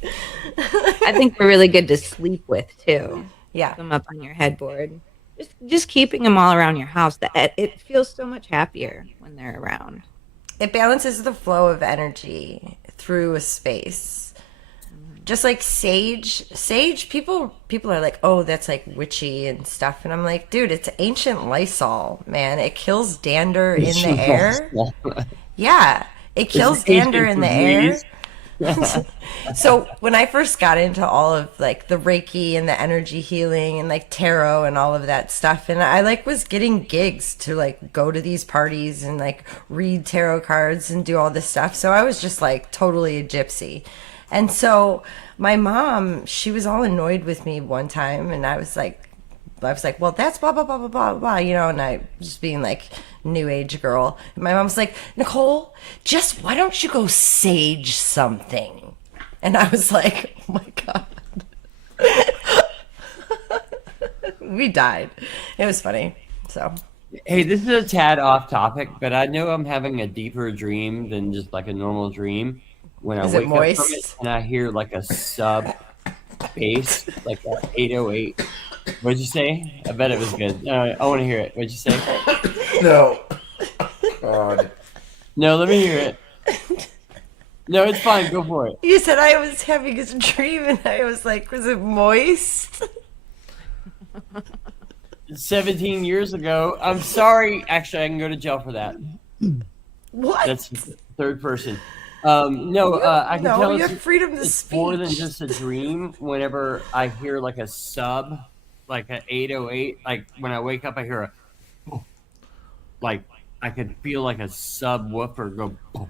I think they're really good to sleep with too. yeah. Keep them up on your headboard. Just keeping them all around your house. It feels so much happier when they're around. It balances the flow of energy through a space. just like sage people are like, oh, that's like witchy and stuff, and I'm like, dude, it's ancient Lysol, man. It kills dander in the air. Yeah, it kills dander in the air. So when I first got into all of like the Reiki and the energy healing and like tarot and all of that stuff, and I like was getting gigs to like go to these parties and like read tarot cards and do all this stuff. So I was just like totally a gypsy. And so my mom, she was all annoyed with me one time, and I was like, well, that's blah, blah, blah, blah, blah, blah, you know, and I just being like new age girl. And my mom's like, Nicole, just why don't you go sage something? And I was like, oh my God. We died. It was funny. So. Hey, this is a tad off topic, but I know I'm having a deeper dream than just like a normal dream. When I wake up from it and I hear like a sub bass, like a 808. What'd you say? I bet it was good. I want to hear it. What'd you say? No. God. No, let me hear it. No, it's fine. Go for it. You said I was having a dream, and I was like, was it moist? 17 years ago. I'm sorry. Actually, I can go to jail for that. What? That's third person. No, I can tell you have freedom to it's speak. more than just a dream. Whenever I hear like a sub, like an 808, like when I wake up, I hear a, like I could feel like a subwoofer go,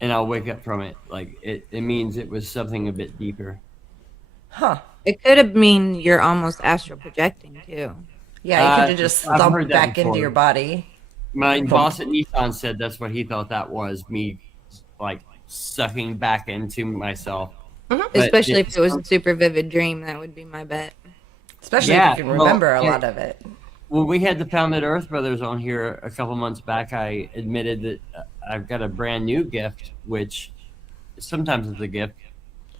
and I'll wake up from it. Like it means it was something a bit deeper. Huh. It could have mean you're almost astral projecting too. Yeah, you could have just I've thumped heard that back into before. your body. My boss at Nissan said that's what he thought that was, me like sucking back into myself. Mm-hmm. Especially if it was a super vivid dream, that would be my bet. Especially if you can remember a lot of it. When we had the Founded Earth Brothers on here a couple months back, I admitted that I've got a brand new gift, which sometimes is a gift,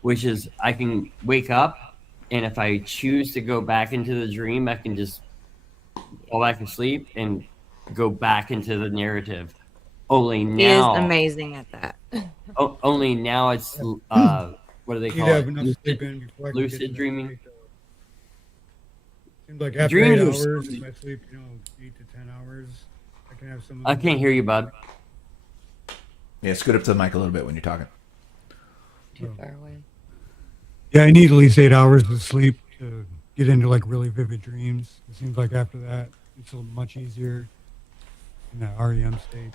which is I can wake up, and if I choose to go back into the dream, I can just fall back asleep and go back into the narrative. Only now, He is amazing at that. Only now it's what do they call it? Lucid dreaming. Seems like after Dreams 8 are hours, sleep. if I sleep, 8 to 10 hours, I can have some. I can't hear you, bud. Yeah, scoot up to the mic a little bit when you're talking. Too far away. Yeah, I need at least 8 hours of sleep to get into like really vivid dreams. It seems like after that, it's much easier in that REM state.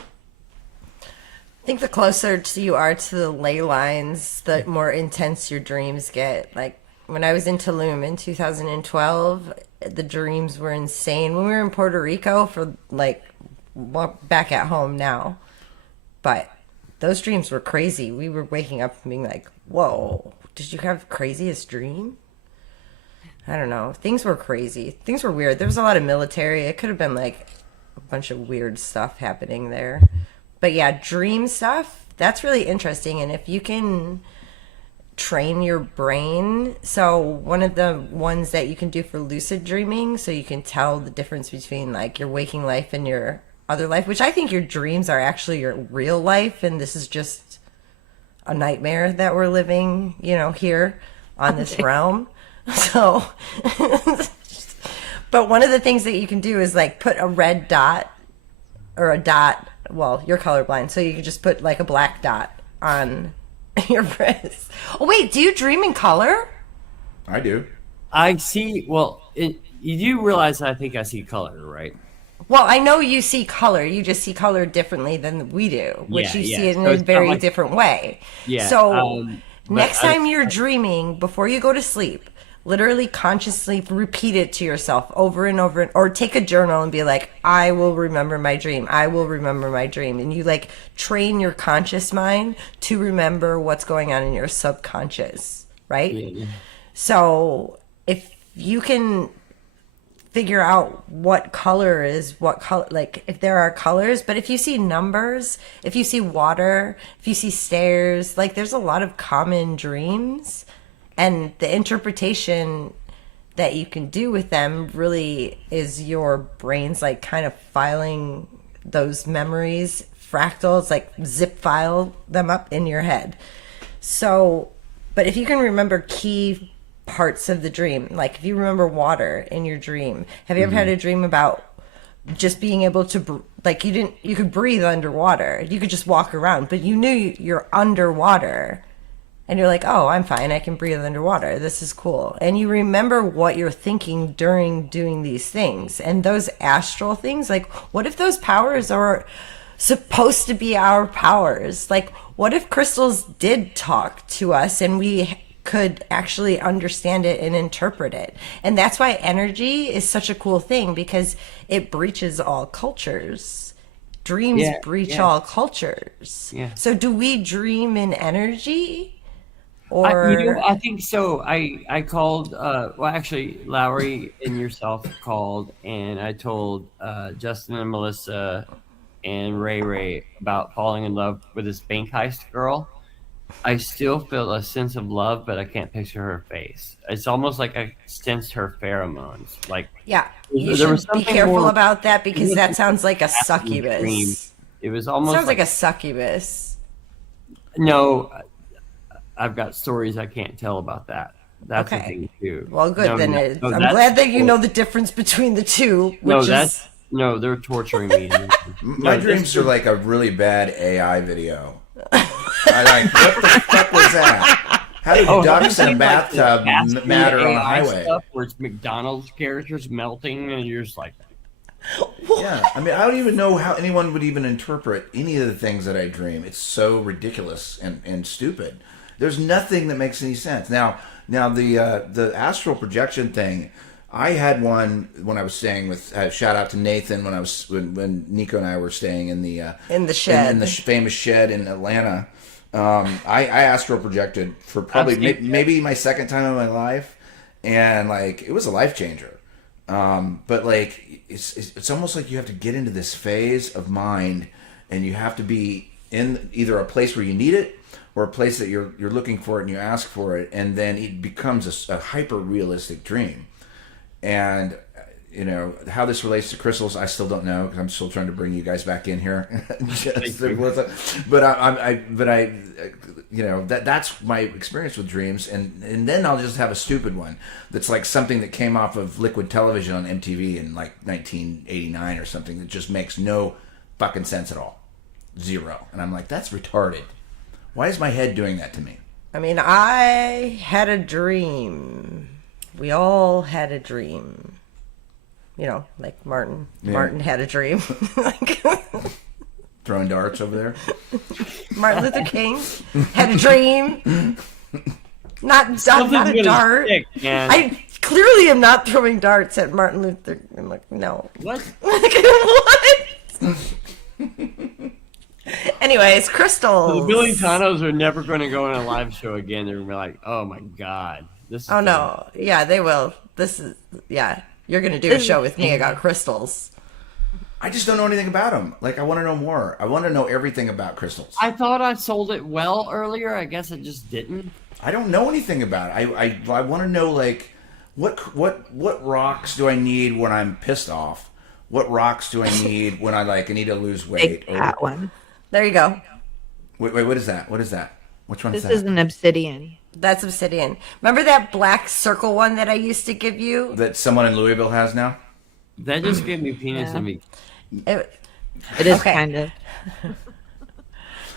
I think the closer you are to the ley lines, the more intense your dreams get. Like when I was in Tulum in 2012, the dreams were insane. When we were in Puerto Rico for like, well, back at home now, but those dreams were crazy. We were waking up and being like, whoa, did you have the craziest dream? I don't know. Things were crazy. Things were weird. There was a lot of military. It could have been like a bunch of weird stuff happening there. But yeah, dream stuff, that's really interesting. And if you can train your brain, so one of the ones that you can do for lucid dreaming, so you can tell the difference between like your waking life and your other life, which I think your dreams are actually your real life, and this is just a nightmare that we're living, here on this realm. So, but one of the things that you can do is like put a red dot or a dot. Well, you're colorblind, so you can just put like a black dot on your wrist. Oh, wait, do you dream in color? I do. I see. Well, you do realize I think I see color, right? Well, I know you see color. You just see color differently than we do, which you see it in So a it's very not like- different way. Yeah. So but next time you're dreaming, before you go to sleep, literally consciously repeat it to yourself over and over, or take a journal and be like, I will remember my dream. I will remember my dream. And you like train your conscious mind to remember what's going on in your subconscious, right? Yeah. So if you can figure out what color is what color, like if there are colors, but if you see numbers, if you see water, if you see stairs, like there's a lot of common dreams, and the interpretation that you can do with them really is your brain's like kind of filing those memories, fractals, like zip file them up in your head. So But if you can remember key parts of the dream, like if you remember water in your dream, have you ever had a dream about just being able to, like, you could breathe underwater. You could just walk around, but you knew you're underwater. And you're like, oh, I'm fine. I can breathe underwater. This is cool. And you remember what you're thinking during doing these things. And those astral things, like, what if those powers are supposed to be our powers? Like, what if crystals did talk to us and we could actually understand it and interpret it? And that's why energy is such a cool thing, because it breaches all cultures. Dreams breach all cultures. Yeah. So do we dream in energy? Or I think so. I called, well, actually, Lowry and yourself called, and I told Justin and Melissa and Ray about falling in love with this bank heist girl. I still feel a sense of love, but I can't picture her face. It's almost like I sensed her pheromones. Like, yeah, you there was should be something careful more- about that, because that sounds like a dream. succubus. It was almost Sounds like a succubus. No, I've got stories I can't tell about that. That's the Okay. thing too. Well, good. No, Then no, I'm that's- glad that you know the difference between the two. Which No, is that's no. They're torturing me. My dreams are like a really bad AI video. I like, what the fuck was that? How do ducks in a bathtub matter on a highway? Stuff where it's McDonald's characters melting, and you're just like, Yeah, I mean, I don't even know how anyone would even interpret any of the things that I dream. It's so ridiculous and stupid. There's nothing that makes any sense. Now the astral projection thing, I had one when I was staying with. Shout out to Nathan when Nico and I were staying in the shed, in the famous shed in Atlanta. I astral projected for probably maybe my second time in my life, and like it was a life changer. But like it's almost like you have to get into this phase of mind, and you have to be in either a place where you need it or a place that you're looking for it and you ask for it, and then it becomes a hyper realistic dream. And you know how this relates to crystals, I still don't know, because I'm still trying to bring you guys back in here. But I you know that's my experience with dreams, and then I'll just have a stupid one that's like something that came off of Liquid Television on MTV in like 1989 or something that just makes no fucking sense at all, zero, and I'm like, that's retarded. Why is my head doing that to me? I mean, I had a dream. We all had a dream. You know, like Martin. Yeah. Martin had a dream. Throwing darts over there. Martin Luther King had a dream. Not a dart. Stick, I clearly am not throwing darts at Martin Luther. I'm like, no. What? What? Anyways, crystals. So the Billingtanos are never going to go on a live show again. They're going to be like, oh my God. This is no. Yeah, they will. You're going to do a show with me about crystals. I just don't know anything about them. Like, I want to know more. I want to know everything about crystals. I thought I sold it well earlier. I guess it just didn't. I don't know anything about it. I want to know, like, what rocks do I need when I'm pissed off? What rocks do I need when I need to lose weight? Take that one. There you go. Wait, what is that? What is that? Which one is that? This is an obsidian. That's obsidian. Remember that black circle one that I used to give you? That someone in Louisville has now? That just gave me penis and me. It is kind of.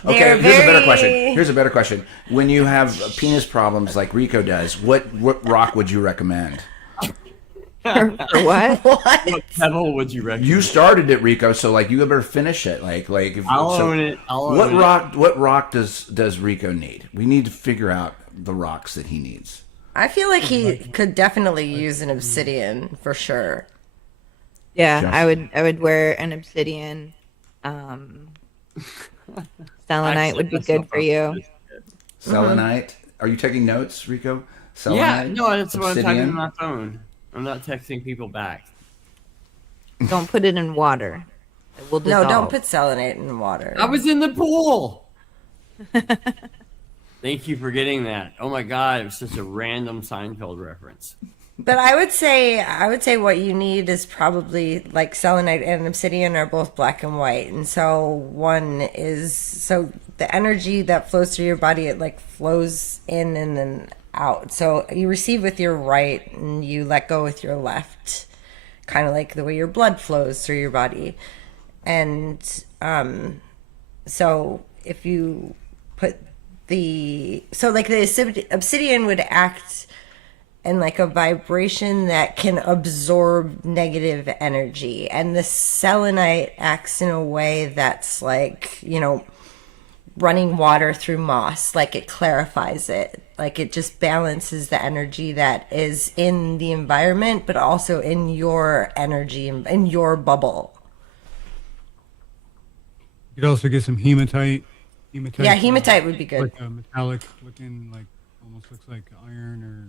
Okay, here's a better question. When you have penis problems like Rico does, what rock would you recommend? For what? What pebble would you recommend? You started it, Rico, so you better finish it. I'll own it. What rock does Rico need? We need to figure out the rocks that he needs. I feel like he could definitely use an obsidian for sure. Yeah, Jeff? I would wear an obsidian. Selenite would be good for you. Selenite? Are you taking notes, Rico? Selenite? Yeah, no, that's what I'm typing on my phone. I'm not texting people back. Don't put it in water. It will dissolve. No, don't put selenite in water. I was in the pool. Thank you for getting that. Oh my God, it was such a random Seinfeld reference. But I would say what you need is probably like selenite and obsidian are both black and white. And so one is so the energy that flows through your body, it like flows in and then out. So you receive with your right and you let go with your left. Kind of like the way your blood flows through your body. And so if you put the obsidian would act and like a vibration that can absorb negative energy, and the selenite acts in a way that's like, running water through moss, like it clarifies it, like it just balances the energy that is in the environment but also in your energy, in your bubble. You could also get some hematite. Yeah, hematite would be good. Like a metallic looking, like almost looks like iron or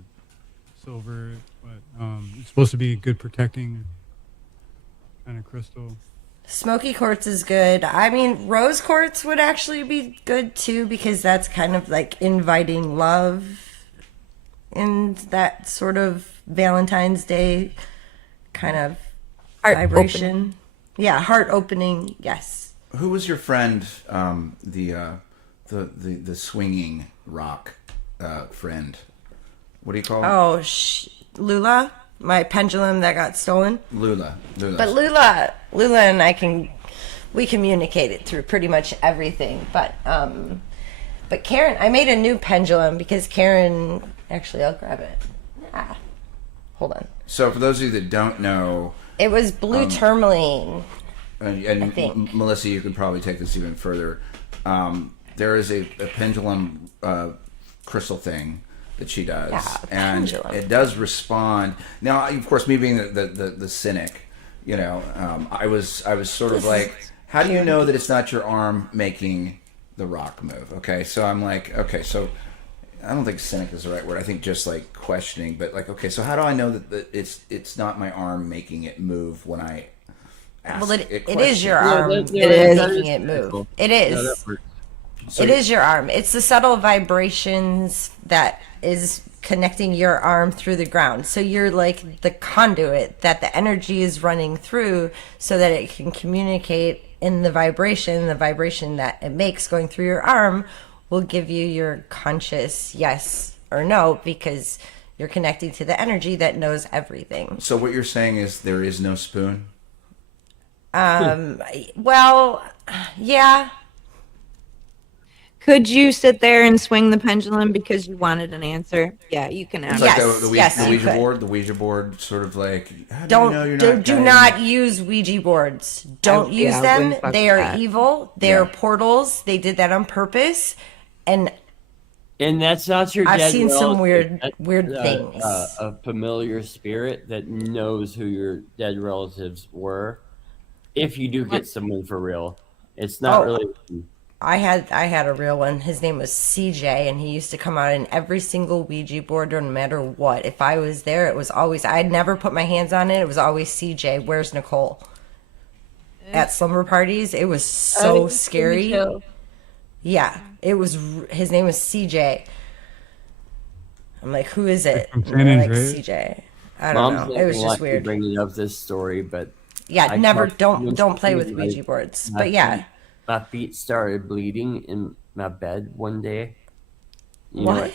silver, but it's supposed to be a good protecting kind of crystal. Smoky quartz is good. I mean, rose quartz would actually be good too, because that's kind of like inviting love in that sort of Valentine's Day kind of Heart vibration. opening. Yeah, heart opening. Yes. Who was your friend? The swinging rock friend. What do you call him? Oh, Lula, my pendulum that got stolen. Lula. But Lula and we communicated through pretty much everything. But Karen, I made a new pendulum because Karen, actually, I'll grab it. Hold on. So for those of you that don't know, It was blue tourmaline. and I think. Melissa, you could probably take this even further. There is a pendulum crystal thing that she does, Yeah, and pendulum. it does respond. Now, of course, me being the cynic, I was sort of like, how do you know that it's not your arm making the rock move? Okay, so I'm like, okay, so I don't think cynic is the right word. I think just like questioning, but like, okay, so how do I know that it's not my arm making it move when I ask Well, it is questions? your arm that- that yeah, is that making is it move. cool. It Yeah, is. that works. It is your arm. It's the subtle vibrations that is connecting your arm through the ground. So you're like the conduit that the energy is running through so that it can communicate in the vibration that it makes going through your arm will give you your conscious yes or no, because you're connecting to the energy that knows everything. So what you're saying is there is no spoon? Well, yeah. Could you sit there and swing the pendulum because you wanted an answer? Yeah, you can ask. It's Yes, like the yes, you Ouija could. board. The Ouija board, sort of like, how do you know you're Do getting- not use Ouija boards. Don't use yeah, I them. wouldn't fuck They with are that. evil. They are Yeah. portals. They did that on purpose. And And that's not your I've dead seen some relative. weird That's, things. A familiar spirit that knows who your dead relatives were. If you do get someone for real, it's not Oh. really. I had a real one. His name was CJ, and he used to come out in every single Ouija board, no matter what. If I was there, it was always, I'd never put my hands on it. It was always CJ. Where's Nicole? At slumber parties, it was so scary. Yeah, it was. His name was CJ. I'm like, who is it? From And San they're like Andreas? CJ. I don't Mom's know. It was not just gonna weird. bringing up this story, but Yeah, I never. talked- Don't play with like, Ouija boards. my But yeah, feet- my feet started bleeding in my bed one day. You know what?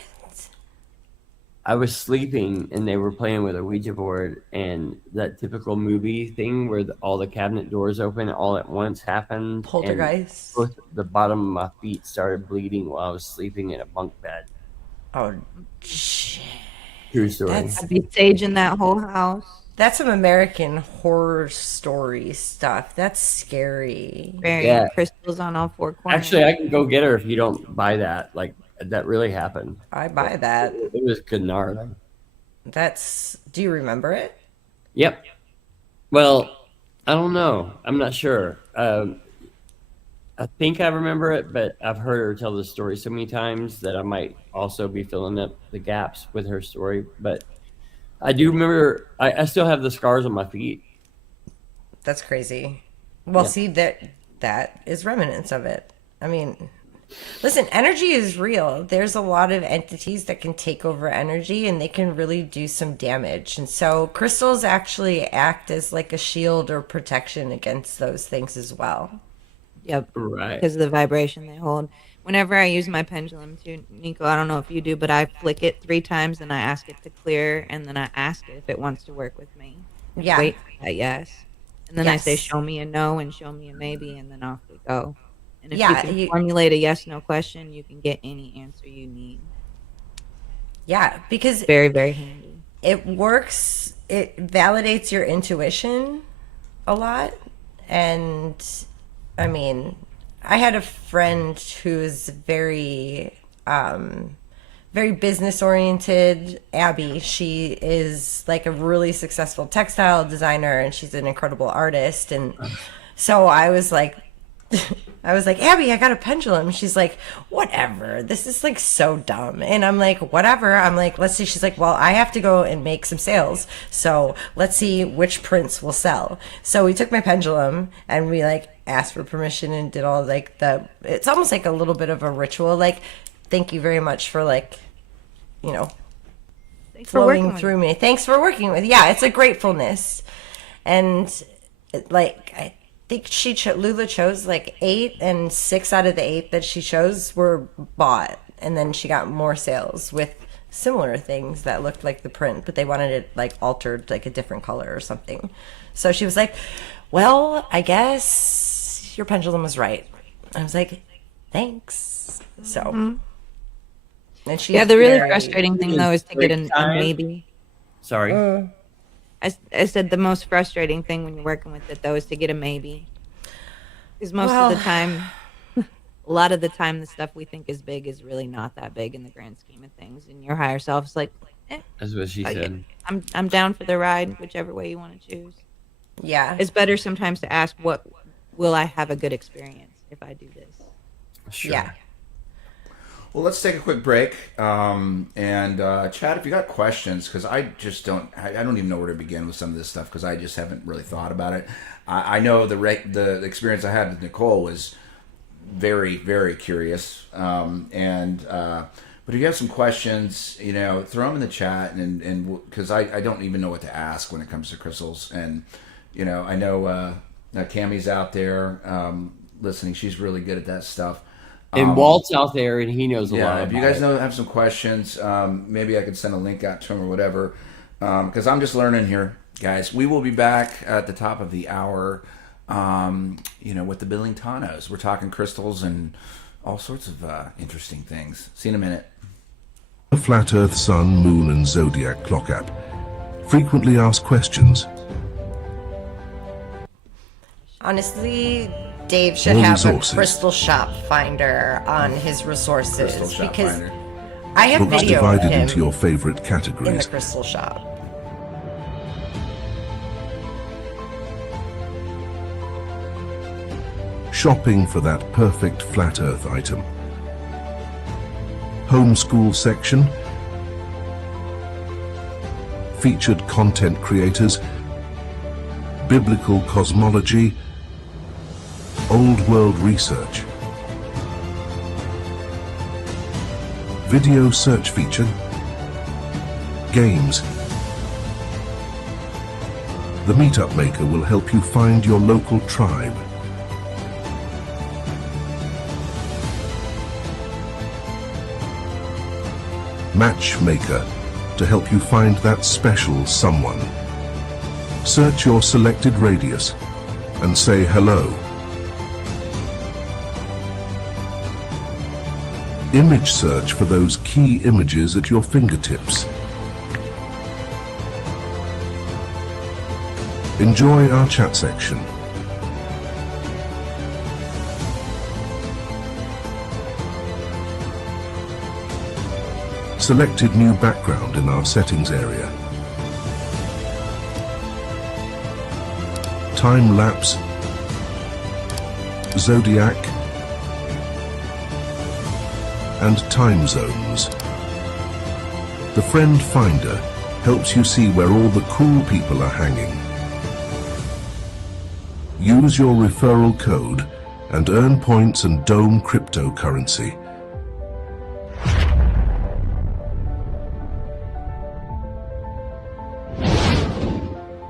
I was sleeping and they were playing with a Ouija board, and that typical movie thing where all the cabinet doors open all at once happened. Poltergeist. And both the bottom of my feet started bleeding while I was sleeping in a bunk bed. Oh, shit. True story. That's- I'd be saging that whole house. That's some American horror story stuff. That's scary. Burying Yeah. crystals on all four corners. Actually, I can go get her if you don't buy that. Like, that really happened. I buy that. It was good gnarly. That's. Do you remember it? Yep. Well, I don't know. I'm not sure. I think I remember it, but I've heard her tell the story so many times that I might also be filling up the gaps with her story. But I do remember. I still have the scars on my feet. That's crazy. Well, Yeah. see that is remnants of it. I mean, Listen, energy is real. There's a lot of entities that can take over energy and they can really do some damage. And so crystals actually act as like a shield or protection against those things as well. Yep. Right. Because of the vibration they hold. Whenever I use my pendulum too, Nico, I don't know if you do, but I flick it 3 times and I ask it to clear, and then I ask it if it wants to work with me. Yeah. Wait for that yes. And then I say, Yes. show me a no and show me a maybe, and then off we go. And if Yeah, you can formulate a yes/no question, you can get any answer you need. Yeah, because Very, very handy. it works, it validates your intuition a lot. And I mean, I had a friend who's very very business oriented, Abby. She is like a really successful textile designer and she's an incredible artist. And so I was like, Abby, I got a pendulum. She's like, whatever. This is like so dumb. And I'm like, whatever. I'm like, let's see. She's like, well, I have to go and make some sales. So let's see which prints will sell. So we took my pendulum and we like asked for permission and did all like it's almost like a little bit of a ritual. Like, thank you very much for like, you know, Thanks for working flowing with through me. Thanks for working with. Yeah, it's a gratefulness. And like, I think Lula chose like 8, and 6 out of the 8 that she chose were bought, and then she got more sales with similar things that looked like the print, but they wanted it like altered, like a different color or something. So she was like, well, I guess your pendulum was right. I was like, thanks. So and she Yeah, the really frustrating thing though is to get a maybe. Sorry. I said the most frustrating thing when you're working with it though is to get a maybe, because most of the time, a lot of the time, the stuff we think is big is really not that big in the grand scheme of things, and your higher self's like, That's what she said. I'm down for the ride, whichever way you want to choose. Yeah, It's better sometimes to ask, what will I have a good experience if I do this? Sure. yeah. Well, let's take a quick break, and Chad, if you got questions, because I just don't even know where to begin with some of this stuff because I just haven't really thought about it. I know the experience I had with Nicole was very, very curious, but if you have some questions, you know, throw them in the chat, and because I don't even know what to ask when it comes to crystals, and you know, I know Cammie's out there listening; she's really good at that stuff. And Walt's out there, and he knows a lot. Yeah, if you guys about have some questions, maybe I could send a link out to him or whatever, because I'm just learning here, guys. We will be back at the top of the hour, you know, with the Billingtanos. We're talking crystals and all sorts of interesting things. See you in a minute. The Flat Earth, Sun, Moon and Zodiac Clock app. Frequently asked questions. Honestly, Dave should More have resources. a crystal shop finder on his resources Crystal shop because finder. I have Books video of divided him into your favorite in the categories. crystal shop. Shopping for that perfect flat earth item. Homeschool section. Featured content creators. Biblical cosmology. Old world research. Video search feature. Games. The Meetup Maker will help you find your local tribe. Matchmaker to help you find that special someone. Search your selected radius and say hello. Image search for those key images at your fingertips. Enjoy our chat section. Selected new background in our settings area. Time lapse, zodiac, and time zones. The Friend Finder helps you see where all the cool people are hanging. Use your referral code and earn points and dome crypto cryptocurrency.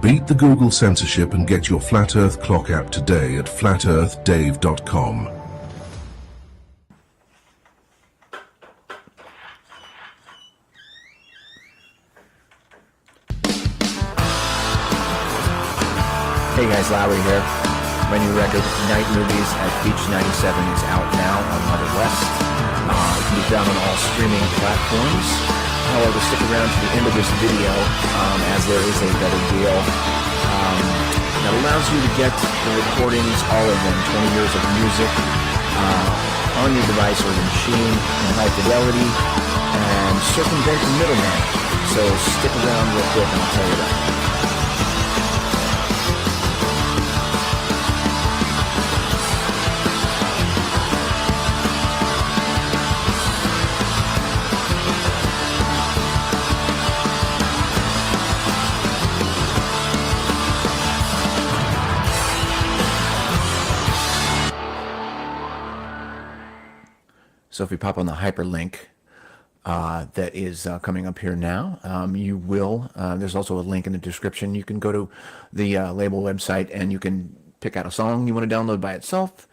Beat the Google censorship and get your Flat Earth Clock app today at flatearthdave.com. Hey guys, Lowry here. My new record, Night Movies at Beach 97, is out now on Mother West. It can be found on all streaming platforms. However, stick around to the end of this video as there is a better deal that allows you to get the recordings, all of them, 20 years of music on your device or the machine in high fidelity and circumvent the middleman. So stick around real quick and I'll tell you that. So if you pop on the hyperlink that is coming up here now, you will, there's also a link in the description. You can go to the label website and you can pick out a song you want to download by itself,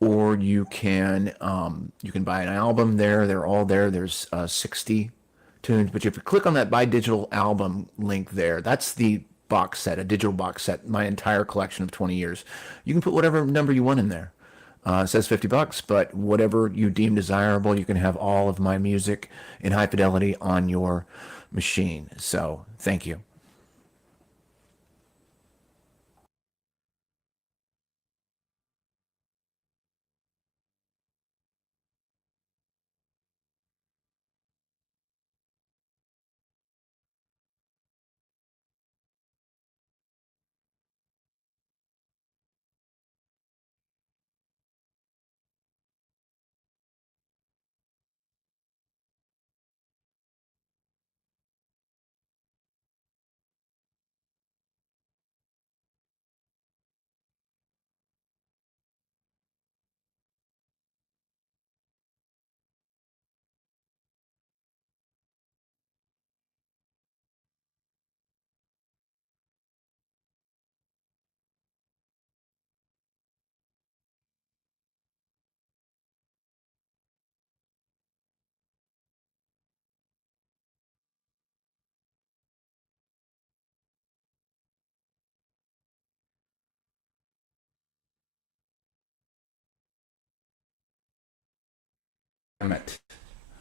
or you can buy an album there. They're all there. There's 60 tunes. But if you click on that buy digital album link there, that's the box set, a digital box set, my entire collection of 20 years. You can put whatever number you want in there. It says $50, but whatever you deem desirable, you can have all of my music in high fidelity on your machine. So, thank you.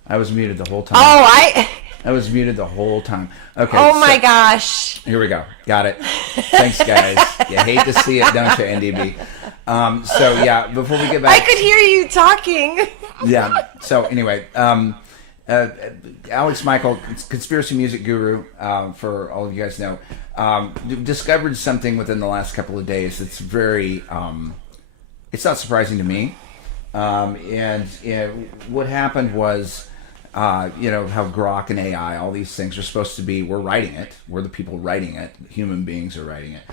I was muted the whole time. Oh, I was muted the whole time. Okay. Oh my gosh. Here we go. Got it. Thanks, guys. You hate to see it, don't you, NDB? So yeah, before we get back, I could hear you talking. Yeah. So anyway, Alex Michael, conspiracy music guru, for all of you guys know, discovered something within the last couple of days that's very, it's not surprising to me. And what happened was, how Grok and AI, all these things are supposed to be, we're writing it. We're the people writing it. Human beings are writing it.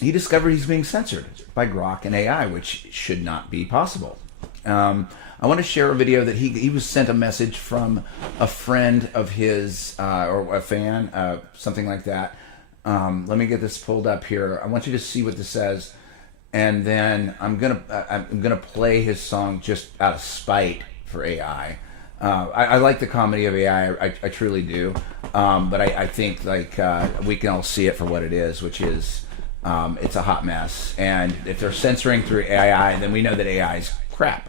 He discovered he's being censored by Grok and AI, which should not be possible. I want to share a video that he was sent a message from a friend of his, or a fan, something like that. Let me get this pulled up here. I want you to see what this says. And then I'm gonna play his song just out of spite for AI. I like the comedy of AI, I truly do. But I think we can all see it for what it is, which is it's a hot mess. And if they're censoring through AI, then we know that AI is crap.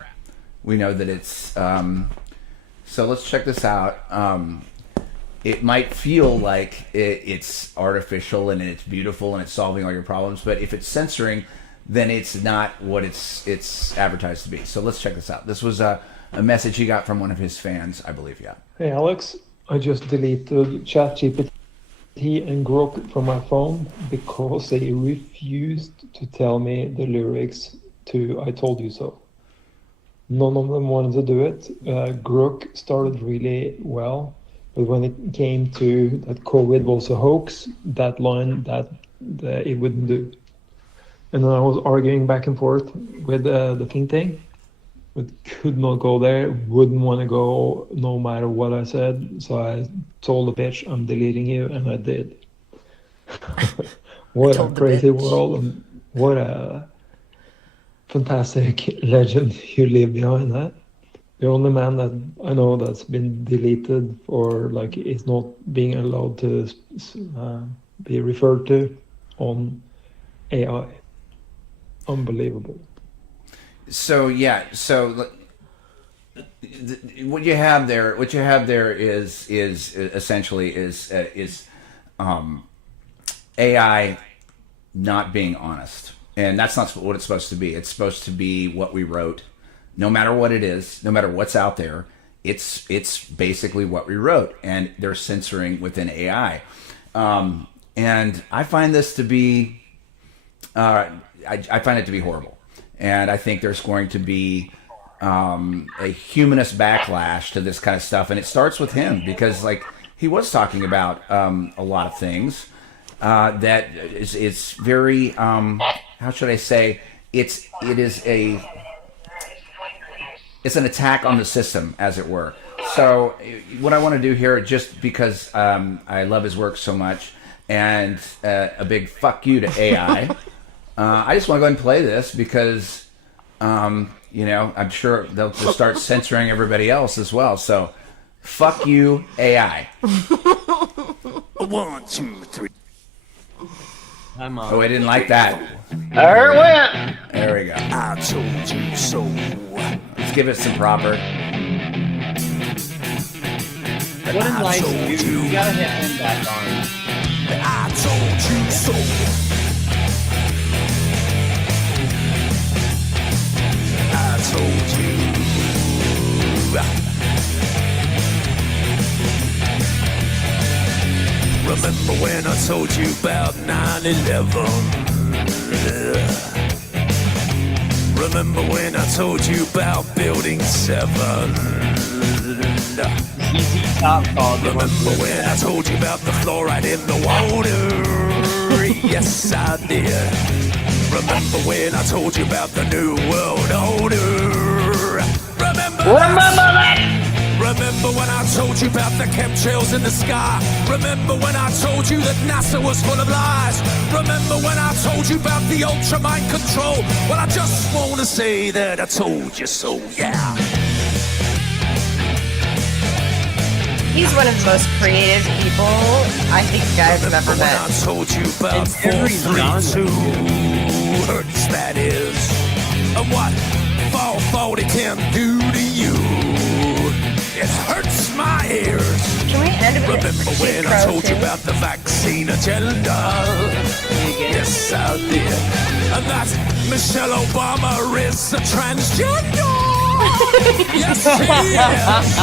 We know that it's so let's check this out. It might feel like it's artificial and it's beautiful and it's solving all your problems, but if it's censoring, then it's not what it's advertised to be. So let's check this out. This was a message he got from one of his fans, I believe. Yeah. Hey Alex, I just deleted ChatGPT and Grok from my phone because they refused to tell me the lyrics to "I Told You So." None of them wanted to do it. Grok started really well, but when it came to that COVID was a hoax, that line that it wouldn't do. And then I was arguing back and forth with the King thing, but could not go there, wouldn't want to go no matter what I said. So I told the bitch, I'm deleting you, and I did. What a crazy world, and what a fantastic legend you leave behind that. The only man that I know that's been deleted or like is not being allowed to be referred to on AI. Unbelievable. So yeah, so what you have there is essentially AI not being honest, and that's not what it's supposed to be. It's supposed to be what we wrote, no matter what it is, no matter what's out there. It's basically what we wrote, and they're censoring within AI, and I find this to be, I find it to be horrible, and I think there's going to be a humanist backlash to this kind of stuff, and it starts with him because like he was talking about a lot of things that it's very how should I say it's an attack on the system, as it were. So what I want to do here, just because I love his work so much, and a big fuck you to AI, I just want to go ahead and play this because you know, I'm sure they'll just start censoring everybody else as well. So fuck you, AI. 1, 2, 3. Oh, I didn't like that. There it went. There we go. I told you so. Let's give it some proper. What a nice dude. You gotta hit him back on. I told you so. I told you. Remember when I told you about 9/11? Remember when I told you about Building 7? Remember when I told you about the fluoride in the water? Yes, I did. Remember when I told you about the New World Order? Remember that? Remember when I told you about the chemtrails in the sky? Remember when I told you that NASA was full of lies? Remember when I told you about the ultra mind control? Well, I just want to say that I told you so, yeah. He's one of the most creative people I think you guys have ever met. I told you about 432 hertz, that is, and what 440 can do to you. It hurts my ears. Can we end with Remember when I told you about the vaccine agenda? Yes, I did. And that Michelle Obama is a transgender. Yes, she is.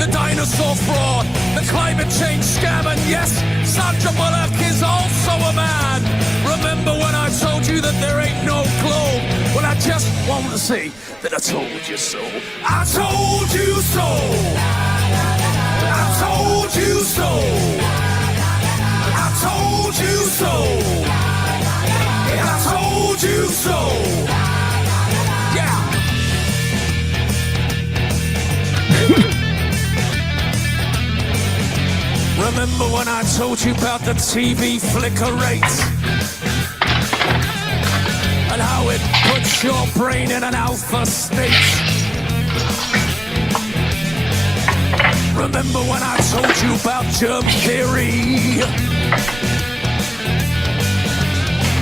The dinosaur fraud, the climate change scam, and yes, Sandra Bullock is also a man. Remember when I told you that there ain't no globe? Well, I just want to say that I told you so. I told you so. I told you so. I told you so. I told you so. Yeah. Remember when I told you about the TV flicker rate? And how it puts your brain in an alpha state? Remember when I told you about germ theory?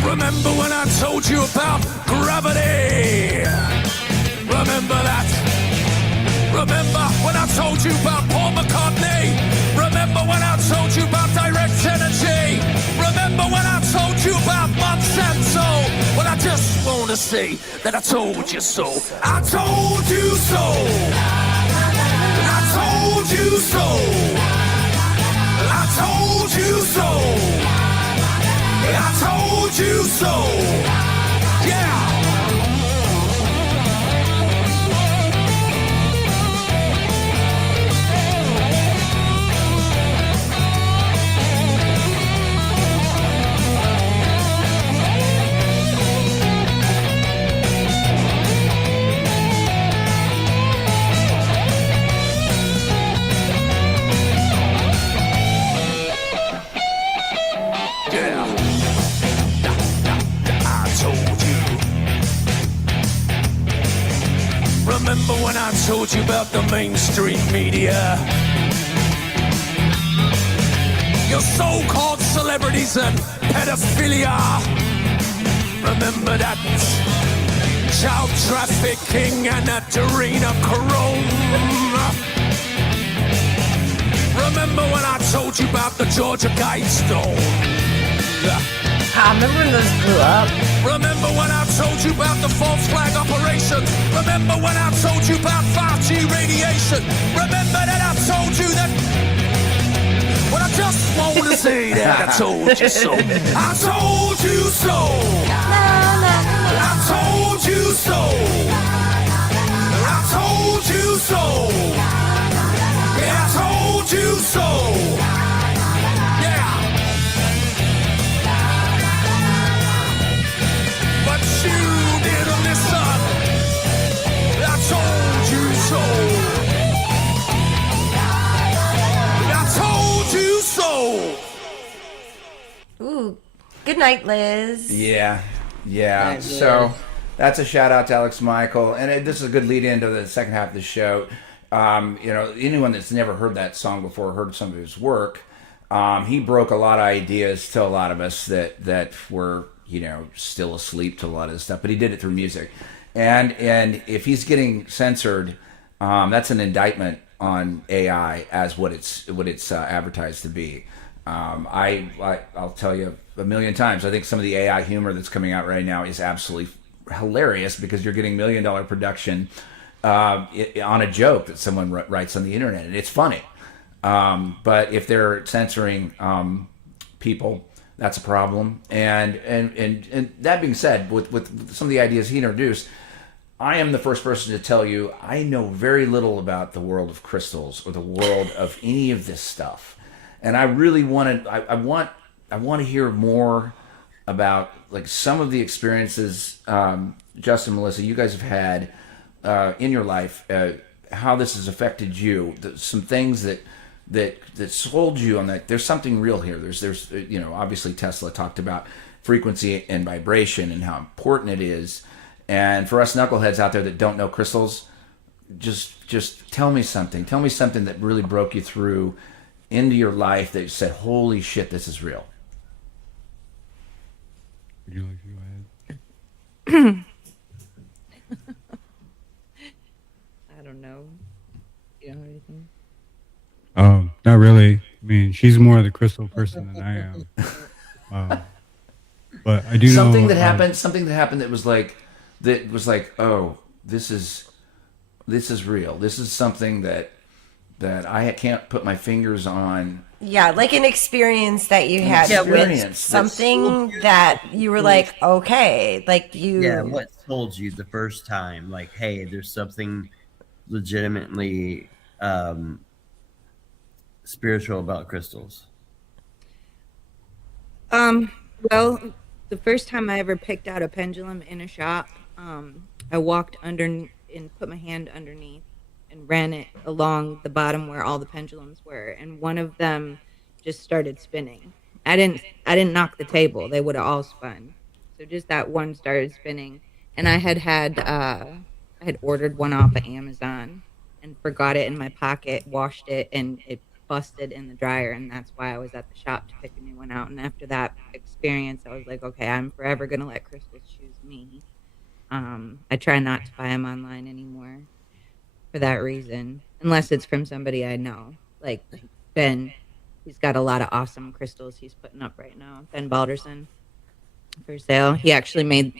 Remember when I told you about gravity? Remember that? Remember when I told you about Paul McCartney? Remember when I told you about direct energy? Remember when I told you about Monsanto? Well, I just want to say that I told you so. I told you so. I told you so. I told you so. I told you so. Yeah. Yeah. I told you. Remember when I told you about the mainstream media? Your so-called celebrities and pedophilia. Remember that child trafficking and that adrenochrome? Remember when I told you about the Georgia Guidestone? I remember when those blew up. Remember when I told you about the false flag operation? Remember when I told you about 5G radiation? Remember that I told you that? Well, I just want to say that I told you so. I told you so. I told you so. I told you so. Yeah, I told you so. Yeah. But you didn't listen. I told you so. I told you so. Ooh, good night, Liz. Yeah. Nice, So Liz. that's a shout out to Alex Michael, and this is a good lead into the second half of the show. Anyone that's never heard that song before, heard some of his work, he broke a lot of ideas to a lot of us that were still asleep to a lot of this stuff, but he did it through music. And if he's getting censored, that's an indictment on AI as what it's advertised to be. I'll tell you a million times, I think some of the AI humor that's coming out right now is absolutely hilarious because you're getting $1 million production on a joke that someone writes on the internet, and it's funny. But if they're censoring people, that's a problem. And that being said, with some of the ideas he introduced, I am the first person to tell you I know very little about the world of crystals or the world of any of this stuff. And I really want to hear more about like some of the experiences, Justin, Melissa, you guys have had in your life, how this has affected you, some things that sold you on that. There's something real here. There's obviously Tesla talked about frequency and vibration and how important it is. And for us knuckleheads out there that don't know crystals, just tell me something. Tell me something that really broke you through into your life that you said, holy shit, this is real. Would you like to go ahead? I don't know. You don't have anything? Not really. I mean, she's more the crystal person than I am. But I do know something that happened that was like oh, this is real. This is something that I can't put my fingers on. Yeah, like an experience that you had with something that you were like, okay, like you. Yeah, what told you the first time? Like, hey, there's something legitimately spiritual about crystals. Well, the first time I ever picked out a pendulum in a shop, I walked under and put my hand underneath and ran it along the bottom where all the pendulums were, and one of them just started spinning. I didn't knock the table; they would have all spun. So just that one started spinning, and I had ordered one off of Amazon and forgot it in my pocket, washed it, and it busted in the dryer, and that's why I was at the shop to pick a new one out. And after that experience, I was like, okay, I'm forever gonna let crystals choose me. I try not to buy them online anymore for that reason, unless it's from somebody I know, like Ben. He's got a lot of awesome crystals he's putting up right now. Ben Balderson for sale. He actually made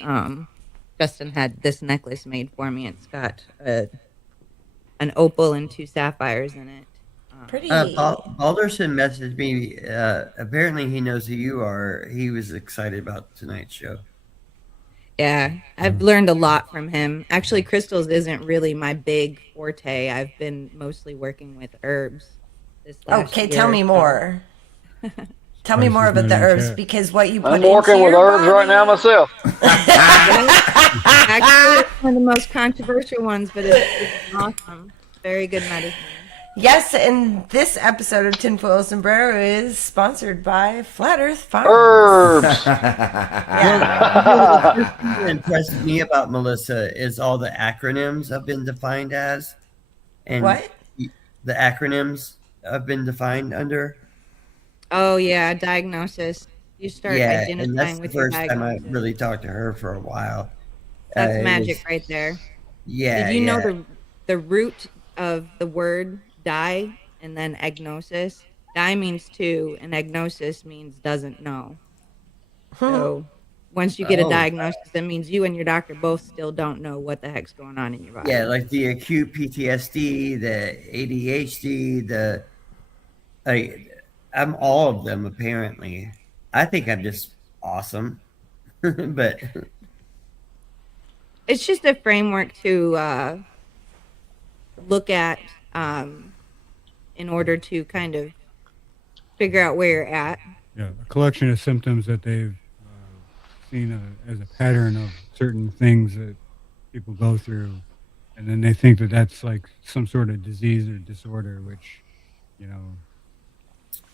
Justin had this necklace made for me. It's got an opal and 2 sapphires in it. Pretty. Balderson messaged me. Apparently, he knows who you are. He was excited about tonight's show. Yeah, I've learned a lot from him. Actually, crystals isn't really my big forte. I've been mostly working with herbs this last Okay, year. tell me more. Tell me more about the herbs, because what you put I'm working into with your herbs right body- now myself. Actually, it's one of the most controversial ones, but it's awesome. Very good medicine. Yes, and this episode of Tinfoil Sombrero is sponsored by Flat Earth Farms. Herbs. Well, the thing that impressed me about Melissa is all the acronyms have been defined as. And What? the acronyms have been defined under. Oh yeah, diagnosis. You start Yeah, and identifying that's the with your first time I diagnosis. really talked to her for a while. That's It magic was- right there. Yeah. Did you know yeah. the root of the word die and then agnosis? Die means two, and agnosis means doesn't know. So once you get a Oh. diagnosis, that means you and your doctor both still don't know what the heck's going on in your body. Yeah, like the acute PTSD, the ADHD, I'm all of them apparently. I think I'm just awesome, but It's just a framework to look at in order to kind of figure out where you're at. Yeah, a collection of symptoms that they've seen as a pattern of certain things that people go through, and then they think that that's like some sort of disease or disorder, which,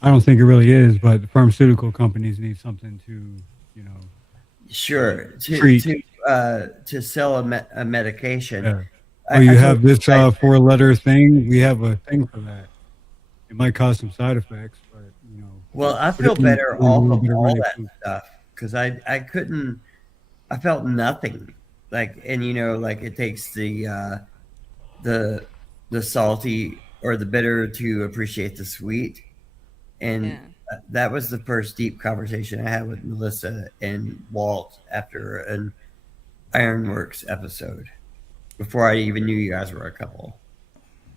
I don't think it really is. But the pharmaceutical companies need something to, sure treat. to sell a medication. Yeah. Oh, you have this 4-letter thing. We have a thing for that. It might cause some side effects, but Well, I put feel it in better a off little of bit of all runny that food. stuff because I felt nothing. Like, and like it takes the salty or the bitter to appreciate the sweet, and that was the first deep conversation I had with Melissa and Walt after an Ironworks episode. Before I even knew you guys were a couple.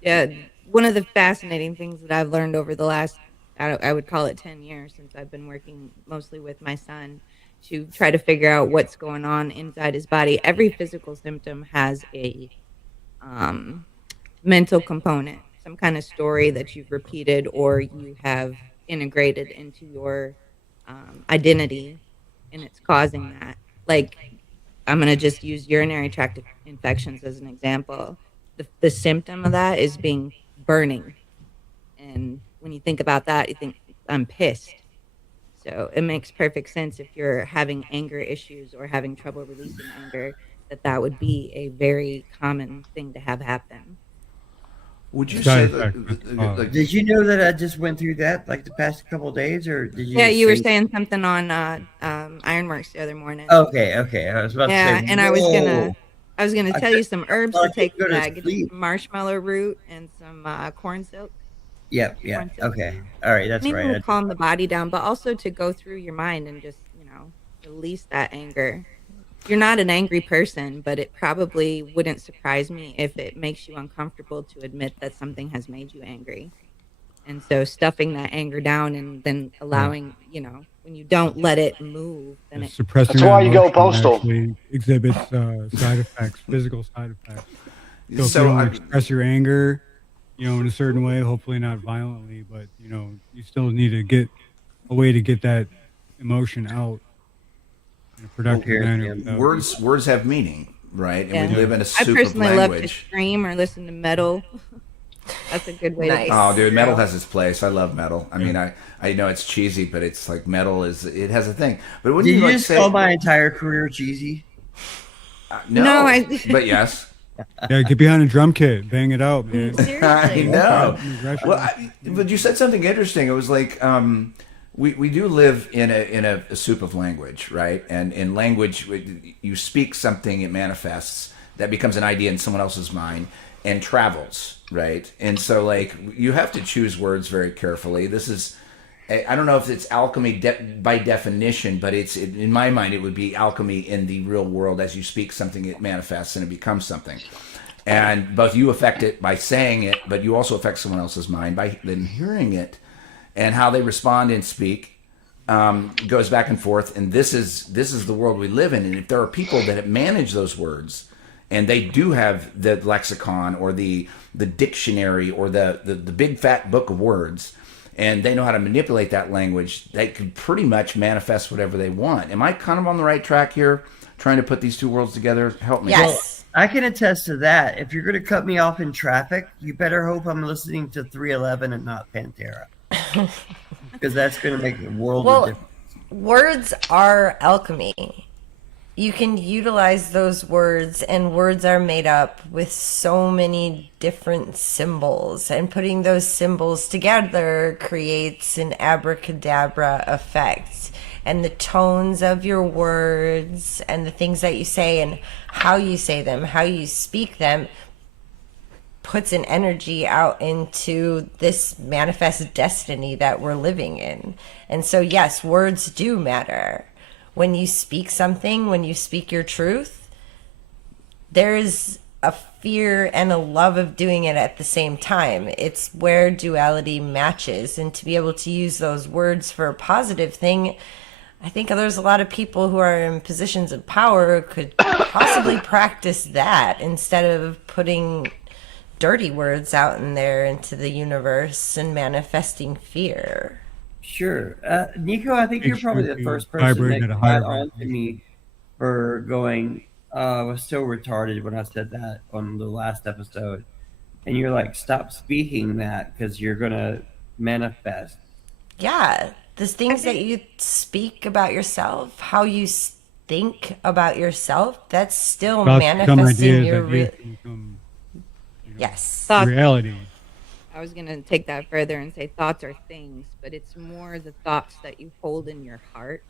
Yeah, one of the fascinating things that I've learned over the last, I would call it 10 years since I've been working mostly with my son to try to figure out what's going on inside his body. Every physical symptom has a mental component, some kind of story that you've repeated or you have integrated into your identity, and it's causing that. Like, I'm going to just use urinary tract infections as an example. The symptom of that is burning. And when you think about that, you think, I'm pissed. So it makes perfect sense if you're having anger issues or having trouble releasing anger, that would be a very common thing to have happen. Would you Side say effect. that? Did you know that I just went through that like the past couple of days, or did you? Yeah, you were say- saying something on Ironworks the other morning. Okay. I was about to say. And I was whoa. gonna tell you some herbs thought to I take could for go to that. Get sleep. some marshmallow root and some corn silk. Yep. Corn silk. Okay. All right. That's Maybe right. to calm the body down, but also to go through your mind and just, release that anger. You're not an angry person, but it probably wouldn't surprise me if it makes you uncomfortable to admit that something has made you angry. And so stuffing that anger down and then allowing, when you don't let it move, then it Suppressing That's that why you go emotion postal. actually exhibits side effects, physical side effects. So if So you don't I- express your anger, in a certain way, hopefully not violently, but you still need to get a way to get that emotion out in a productive Okay, manner. yeah. without- Words have meaning, right? And we Yeah. live in a I soup of personally love to language. scream or listen to metal. That's a good way Nice. to Oh, dude, metal has its place. I love metal. I mean, I know it's cheesy, but it's like metal it has a thing. But when Did you you like just say call my entire career cheesy? no, No, but yes, Yeah, get behind a drum kit, bang it out, man. I Seriously. know. Aggression. Well, but you said something interesting. It was like we do live in a soup of language, right? And in language, you speak something, it manifests, that becomes an idea in someone else's mind and travels, right? And so, like, you have to choose words very carefully. This is, I don't know if it's alchemy by definition, but in my mind, it would be alchemy in the real world. As you speak something, it manifests and it becomes something. And both you affect it by saying it, but you also affect someone else's mind by then hearing it, and how they respond and speak goes back and forth. And this is the world we live in. And if there are people that manage those words, and they do have the lexicon or the dictionary or the big fat book of words, and they know how to manipulate that language, they can pretty much manifest whatever they want. Am I kind of on the right track here, trying to put these two worlds together? Help me. Yes. I can attest to that. If you're going to cut me off in traffic, you better hope I'm listening to 311 and not Pantera. Because that's going to make a world of difference. Words are alchemy. You can utilize those words, and words are made up with so many different symbols, and putting those symbols together creates an abracadabra effect. And the tones of your words and the things that you say and how you say them, how you speak them, puts an energy out into this manifest destiny that we're living in. And so, yes, words do matter. When you speak something, when you speak your truth, there's a fear and a love of doing it at the same time. It's where duality matches. And to be able to use those words for a positive thing, I think there's a lot of people who are in positions of power could possibly practice that instead of putting dirty words out in there into the universe and manifesting fear. Sure. Nico, I think you're probably the first person that got on to me for going, I was so retarded when I said that on the last episode. And you're like, stop speaking that because you're going to manifest. Yeah. The things that you speak about yourself, how you think about yourself, that's still manifesting your yes. Thoughts. Reality. I was going to take that further and say thoughts are things, but it's more the thoughts that you hold in your heart.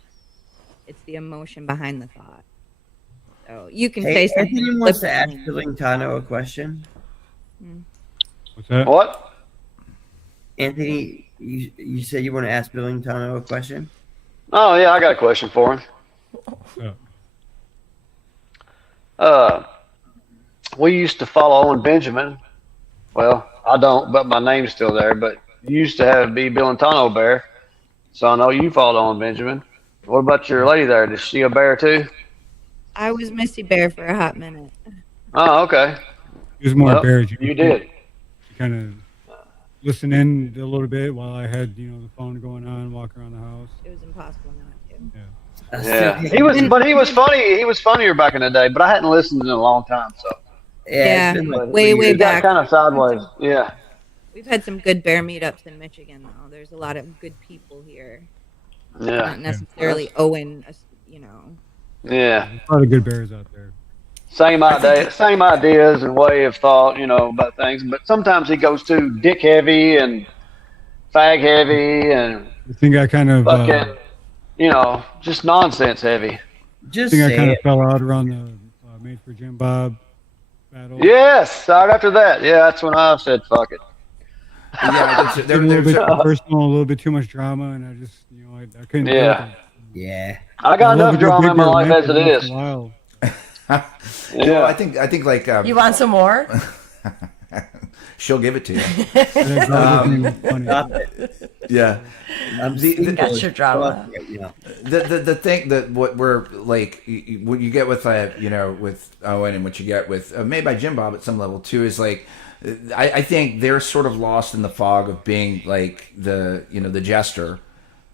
It's the emotion behind the thought. So you can say something. Anthony wants to ask Billingtano a question. What's that? What? Anthony, you said you want to ask Billingtano a question? Oh, yeah, I got a question for him. We used to follow Owen Benjamin. Well, I don't, but my name's still there. But you used to have be Billingtano Bear. So I know you followed Owen Benjamin. What about your lady there? Is she a bear too? I was Missy Bear for a hot minute. Oh, okay. He was more bear. You did. Kind of listen in a little bit while I had, the phone going on, walk around the house. It was impossible not to. Yeah, he was funny. He was funnier back in the day, but I hadn't listened in a long time. So Yeah, way back. Kind of sideways. Yeah. We've had some good bear meetups in Michigan, though. There's a lot of good people here. Yeah. Not necessarily Owen, Yeah. There's a lot of good bears out there. Same ideas and way of thought, about things. But sometimes he goes too dick heavy and fag heavy and I think I kind of fucking, just nonsense heavy. I think I kind of fell out around the Made for Jim Bob battle. Yes, right after that. Yeah, that's when I said fuck it. Yeah, a little bit too personal, a little bit too much drama, and I just, I couldn't do it. Yeah. I got enough drama in my life as it is. Well, I think like you want some more? She'll give it to you. Yeah. Got your drama. The thing that what we're like, what you get with with Owen and what you get with made by Jim Bob at some level too is like, I think they're sort of lost in the fog of being like the jester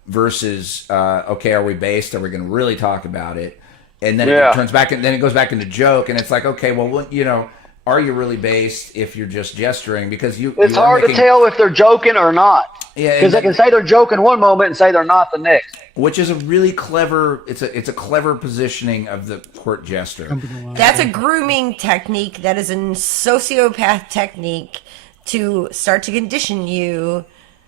versus okay, are we based? Are we going to really talk about it? And then it turns back and then it goes back into joke, and it's like, okay, well, are you really based if you're just gesturing? Because it's hard to tell if they're joking or not. Yeah, because they can say they're joking one moment and say they're not the next. Which is a really clever. It's a clever positioning of the court jester. That's a grooming technique. That is a sociopath technique to start to condition you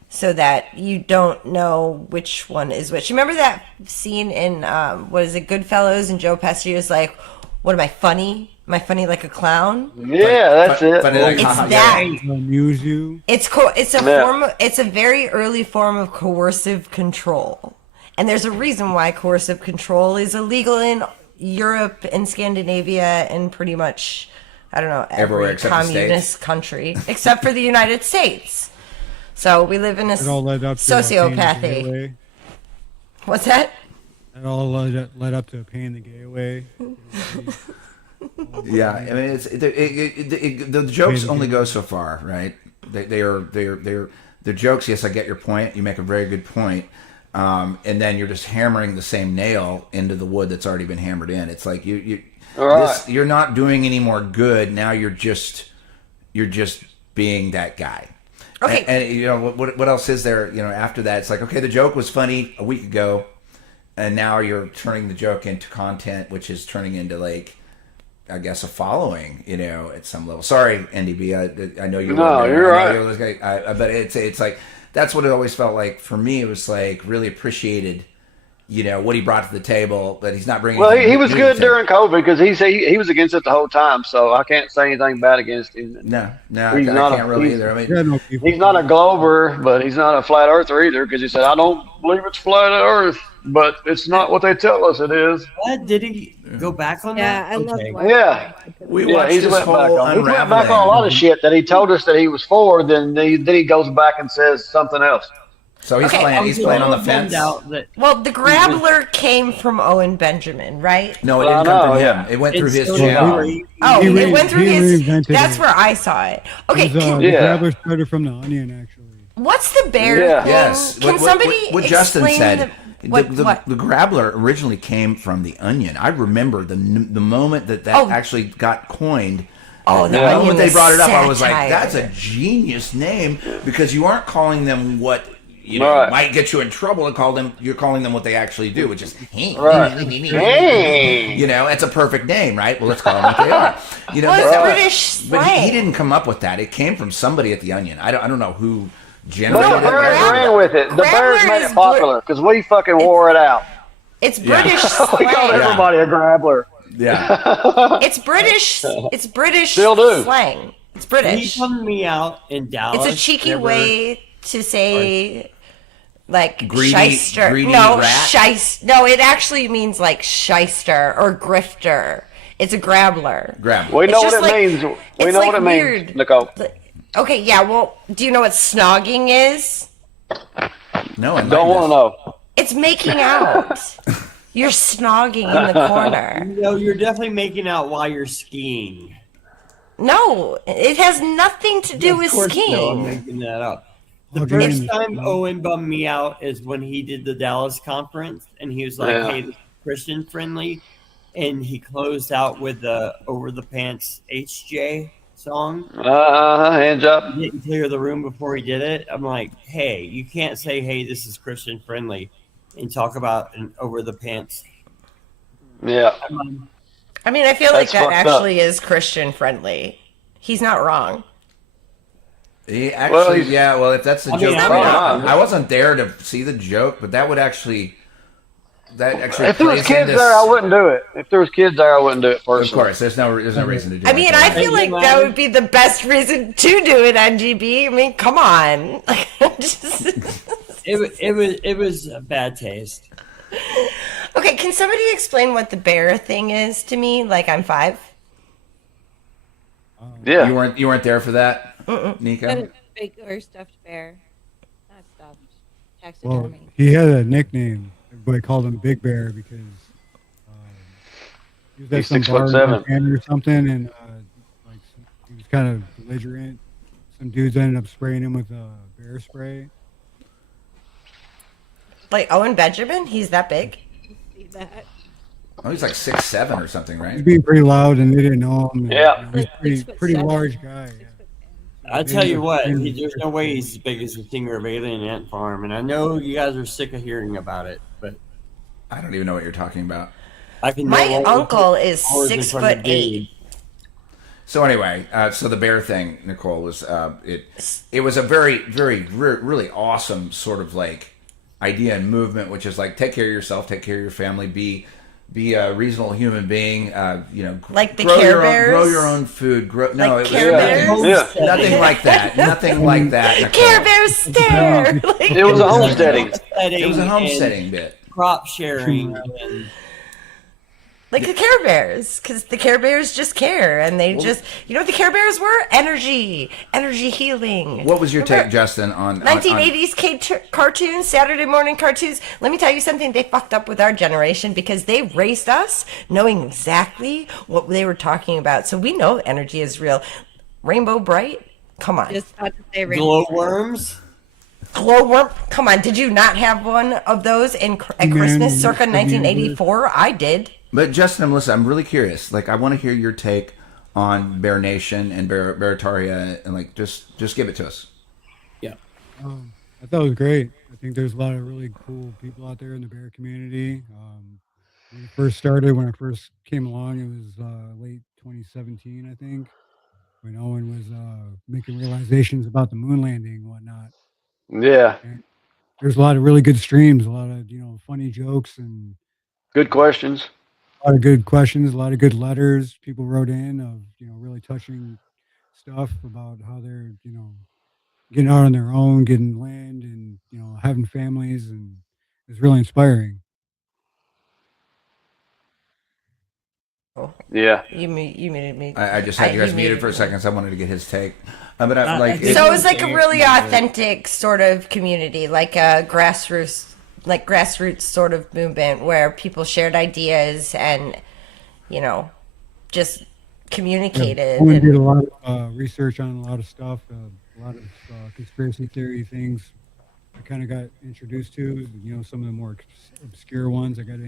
so that you don't know which one is which. You remember that scene in what is it, Goodfellas, and Joe Pesci is like, "What am I funny? Am I funny like a clown?" Yeah, that's it. It's that. Amuse you. It's It's a very early form of coercive control, and there's a reason why coercive control is illegal in Europe and Scandinavia and pretty much, I don't know, every communist country except for the United States. So we live in a sociopathy. What's that? It all led up to a pain in the gay away. Yeah, I mean, the jokes only go so far, right? They're jokes. Yes, I get your point. You make a very good point. and then you're just hammering the same nail into the wood that's already been hammered in. It's like you're not doing any more good. Now you're just being that guy. Okay. And you know what else is there? You know, after that, it's like, okay, the joke was funny a week ago, and now you're turning the joke into content, which is turning into like, I guess, a following. You know, at some level. Sorry, NDB. I know you. No, you're right. But it's like that's what it always felt like for me. It was like really appreciated. You know what he brought to the table, but he's not bringing. Well, he was good during COVID because he was against it the whole time, so I can't say anything bad against him. No, I can't really either. I mean, he's not a glober, but he's not a flat earther either because he said, "I don't believe it's flat Earth, but it's not what they tell us it is." What did he go back on that? I love Yeah, we watched he this went whole back on. He unraveling. went back on a lot of shit that he told us that he was for. Then he goes back and says something else. So he's playing on the fence. Well, the Grabbler came from Owen Benjamin, right? No, it didn't come from him. It went through his channel. It went through his. That's where I saw it. Okay, The Grabbler started from the Onion, actually. What's the bear thing? Yes. Can somebody what Justin explain said? what? The Grabbler originally came from the Onion. I remember the moment that actually got coined. Oh, the Onion moment they was brought it up, I was like, satire. "That's a genius name," because you aren't calling them what you know might get you in trouble. You're calling them what they actually do, which is hey. You know, it's a perfect name, right? Well, let's call them what they are. You know, Well, it's British slang. but he didn't come up with that. It came from somebody at the Onion. I don't know who generated But the it. Bears ran with it. The Bears Grabbler made is it popular because we fucking wore it out. It's British We called slang. everybody a Grabbler. Yeah. It's British. It's British Still do. slang. It's He British. called me out in Dallas. It's a cheeky way to say, like, Greedy- shyster. greedy No, rat? No, it actually means like shyster or grifter. It's a grabbler. We know It's what just it means. We it's know like what it weird. means, Nicole. Okay, yeah. Well, do you know what snogging is? No, I Don't want to know. It's making out. You're snogging in the corner. No, you're definitely making out while you're skiing. No, it has nothing to do with No, I'm skiing. making that up. The Okay. first time Owen bummed me out is when he did the Dallas conference, and he was like, Yeah. "Hey, this is Christian friendly," and he closed out with the "Over the Pants" HJ song. Hands up. He didn't clear the room before he did it. I'm like, "Hey, you can't say, hey, this is Christian friendly,' and talk about an over the pants." Yeah. I mean, I feel like That's that fucked up. actually is Christian friendly. He's not wrong. He actually, Well, well, if that's the I joke, mean, I wasn't there to see the joke, but that would actually, If there was plays kids into- there, I wouldn't do it. If there was kids there, I wouldn't do it Of personally. course, there's no reason to do. I mean, I feel like you, that Adam. would be the best reason to do it on GB. I mean, come on. It was a bad taste. Okay, can somebody explain what the bear thing is to me? Like I'm 5? Yeah. you weren't there for that, Got Nico. a big or stuffed bear. Not stuffed. Well, Taxidermy. he had a nickname. Everybody called him Big Bear because he was at He's some 6'7". bar in Montana or something, and like he was kind of belligerent. Some dudes ended up spraying him with bear spray. Like Owen Benjamin? He's that big? See that? Oh, he's like 6'7" or something, He was right? being pretty loud, and they didn't know him. and Yeah. he was pretty large guy. Yeah. I tell you what, there's no way he's as big as the singer of Alien Ant Farm, and I know you guys are sick of hearing about it, but I don't even know what you're talking about. I can. My no longer uncle put is hours in front of 6'8". Dave. So anyway, so the bear thing, Nicole, was it was a very, really awesome sort of like idea and movement, which is like take care of yourself, take care of your family, be a reasonable human being. You know, Like the grow Care your Bears? own, grow your own food. No, Like it Care was Bears? Yeah. nothing like that. Nothing like that. Nicole. Care Bear stare! It was a homesteading. It was a and homesteading bit. crop sharing, and Like the Care Bears, because the Care Bears just care, and they just, you know what the Care Bears were? Energy healing. What was your Remember take, Justin, on 1980s cartoons, Saturday morning cartoons? Let me tell you something, they fucked up with our generation because they raised us knowing exactly what they were talking about. So we know energy is real. Rainbow Bright? Come on. Just about to say rainbow. glowworms? glowworm. Come on, did you not have one of those at Christmas circa 1984? I did. But Justin and Melissa, I'm really curious. Like, I want to hear your take on Bear Nation and Beartaria, and like, just give it to us. Yeah. I thought it was great. I think there's a lot of really cool people out there in the bear community. When it first started, when I first came along, it was late 2017, I think, when Owen was making realizations about the moon landing and whatnot. Yeah. And there's a lot of really good streams, a lot of funny jokes and good questions. A lot of good questions, a lot of good letters people wrote in of really touching stuff about how they're getting out on their own, getting land, and having families, and it's really inspiring. Yeah. You muted me. I just had you guys muted for a second, so I wanted to get his take. But I, like, so it was like a really authentic sort of community, like a grassroots sort of movement where people shared ideas and just communicated. We did a lot of research on a lot of stuff, a lot of conspiracy theory things. I kind of got introduced to, some of the more obscure ones. I got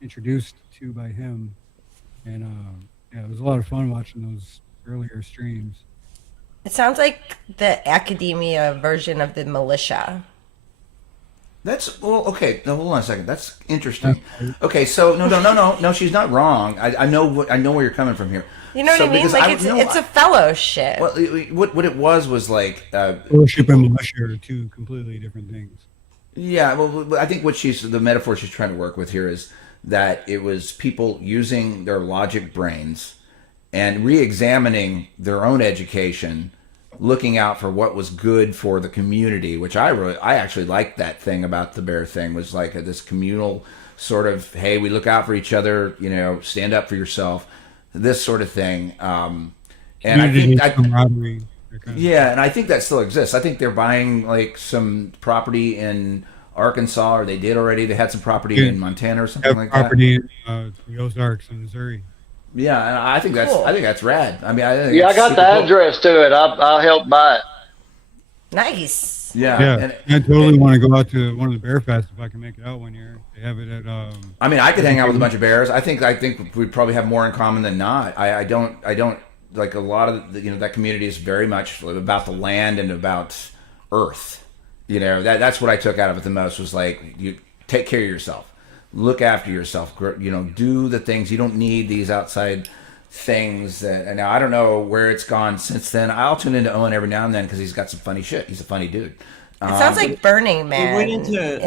introduced to by him, and it was a lot of fun watching those earlier streams. It sounds like the academia version of the militia. That's okay. No, hold on a second. That's interesting. Okay, so no. She's not wrong. I know where you're coming from here. You know what I mean? Like it's a fellowship. Well, what it was like fellowship and militia are two completely different things. Yeah, well, I think the metaphor she's trying to work with here is that it was people using their logic brains and re-examining their own education, looking out for what was good for the community, which I actually liked that thing about the bear thing, was like this communal sort of, hey, we look out for each other, stand up for yourself, this sort of thing. And I think and I think that still exists. I think they're buying like some property in Arkansas, or they did already. They had some property in Montana or something like that. Property in the Ozarks in Missouri. Yeah, and I think that's rad. I mean, I got the address to it. I'll help buy it. Nice. Yeah. And I totally want to go out to one of the bear fests if I can make it out one year. They have it at. I mean, I could hang out with a bunch of bears. I think we'd probably have more in common than not. I don't like a lot of that community is very much about the land and about Earth. That's what I took out of it the most, was like, you take care of yourself, look after yourself, do the things. You don't need these outside things. And now I don't know where it's gone since then. I'll tune into Owen every now and then because he's got some funny shit. He's a funny dude. It sounds like Burning Man in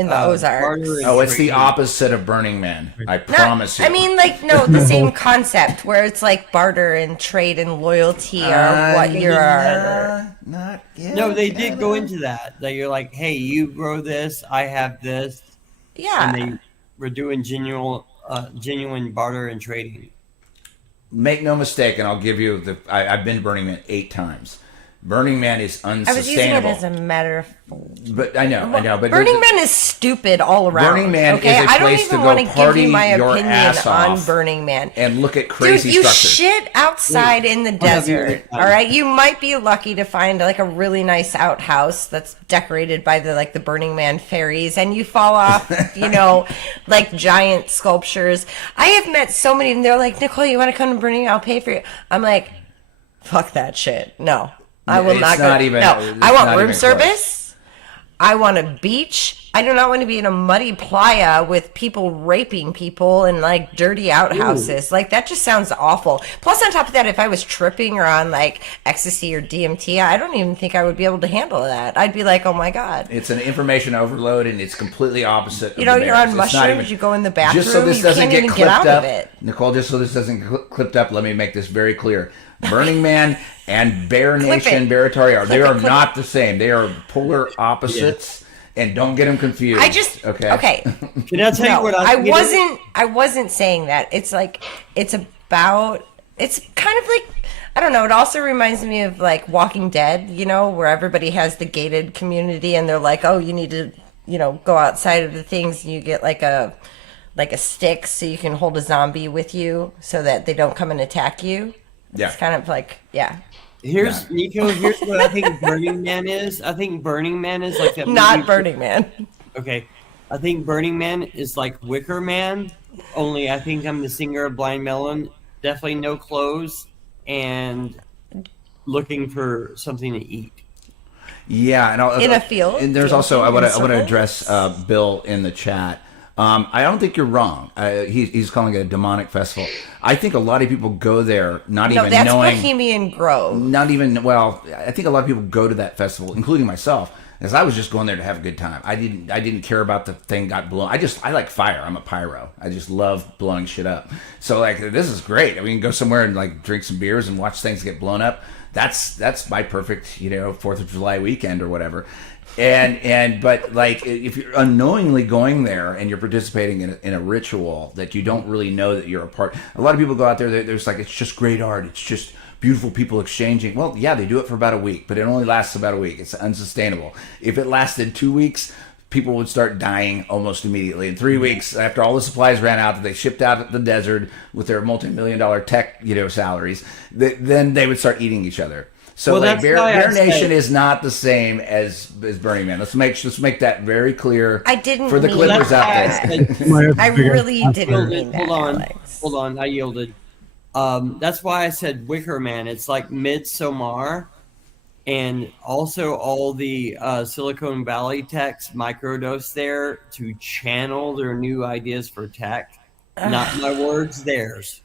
the Ozarks. Oh, it's the opposite of Burning Man. I promise you. I mean, the same concept where it's like barter and trade and loyalty are what you are. No, they did go into that. That you're like, hey, you grow this, I have this. Yeah. And they were doing genuine barter and trading. Make no mistake, and I'll give you I've been to Burning Man 8 times. Burning Man is unsustainable. I was using it as a matter of... But I know. But Burning Man is stupid all around. Burning Man okay? is a place to go want to party give you my your opinion ass on off Burning Man. And look at crazy Dude, you structures. shit outside in the desert, all right? You might be lucky to find like a really nice outhouse that's decorated by the Burning Man fairies, and you fall off, like giant sculptures. I have met so many, and they're like, Nicole, you want to come to Burning Man? I'll pay for you. I'm like, fuck that shit. No. I will not go. I want room service. I want a beach. I do not want to be in a muddy playa with people raping people and like dirty outhouses. Like that just sounds awful. Plus, on top of that, if I was tripping or on like ecstasy or DMT, I don't even think I would be able to handle that. I'd be like, oh my god. It's an information overload, and it's completely opposite. You're on mushrooms. You go in the bathroom. Just so this doesn't get clipped out up, of it. Nicole. Just so this doesn't get clipped up, let me make this very clear. Burning Man and Bear Nation, Beartaria, they are not the same. They are polar opposites, and don't get them confused. Okay. Can I tell you what I wasn't saying that. It's like it's kind of like, I don't know. It also reminds me of like Walking Dead, where everybody has the gated community, and they're like, oh, you need to, go outside of the things, and you get like a stick so you can hold a zombie with you so that they don't come and attack you. Yeah. It's kind of like, yeah. Here's Nico. Here's what I think Burning Man is. I think Burning Man is like that. Not movie. Burning Man. Okay, I think Burning Man is like Wicker Man. Only I think I'm the singer of Blind Melon. Definitely no clothes and looking for something to eat. Yeah, and In a field? And there's Dancing also I want in to address Bill in the chat. I don't think you're wrong. He's calling it a demonic festival. I think a lot of people go there not No, even that's knowing. Bohemian Grove. Not even I think a lot of people go to that festival, including myself, as I was just going there to have a good time. I didn't care about the thing got blown. I like fire. I'm a pyro. I just love blowing shit up. So like this is great. We can go somewhere and like drink some beers and watch things get blown up. That's my perfect 4th of July weekend or whatever. But like if you're unknowingly going there and you're participating in a ritual that you don't really know that you're a part. A lot of people go out there. There's like it's just great art. It's just beautiful people exchanging. Well, yeah, they do it for about a week, but it only lasts about a week. It's unsustainable. If it lasted 2 weeks, people would start dying almost immediately. In 3 weeks, after all the supplies ran out that they shipped out of the desert with their multi-million-dollar tech salaries, then they would start eating each other. So like Bear Nation is not the same as Burning Man. Let's make that very clear. I didn't for the mean Clippers out there. I really didn't mean that. Hold on. I yielded. That's why I said Wicker Man. It's like Midsommar, and also all the Silicon Valley techs microdose there to channel their new ideas for tech. Not my words, theirs.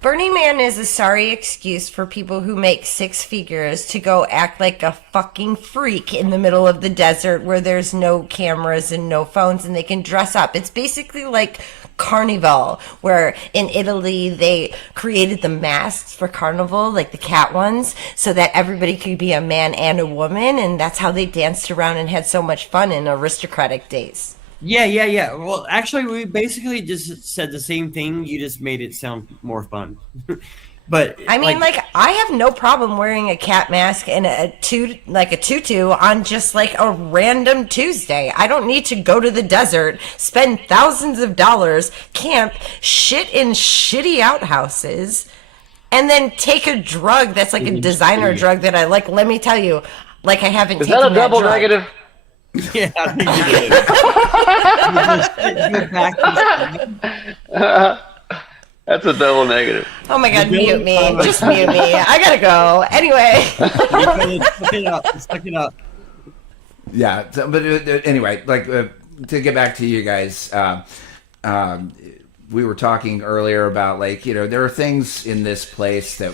Burning Man is a sorry excuse for people who make six figures to go act like a fucking freak in the middle of the desert where there's no cameras and no phones and they can dress up. It's basically like Carnival, where in Italy they created the masks for Carnival, like the cat ones, so that everybody could be a man and a woman, and that's how they danced around and had so much fun in aristocratic days. Yeah. Well, actually, we basically just said the same thing. You just made it sound more fun. But I mean, like I have no problem wearing a cat mask and a tutu on just like a random Tuesday. I don't need to go to the desert, spend thousands of dollars, camp, shit in shitty outhouses, and then take a drug that's like a designer drug that I like. Let me tell you, like I haven't taken that a double drug. negative? Yeah, I think it is. That's a double negative. Oh my god, mute me. Just mute me. I gotta go. Anyway. Suck it up. Yeah, but anyway, like to get back to you guys, we were talking earlier about like, there are things in this place that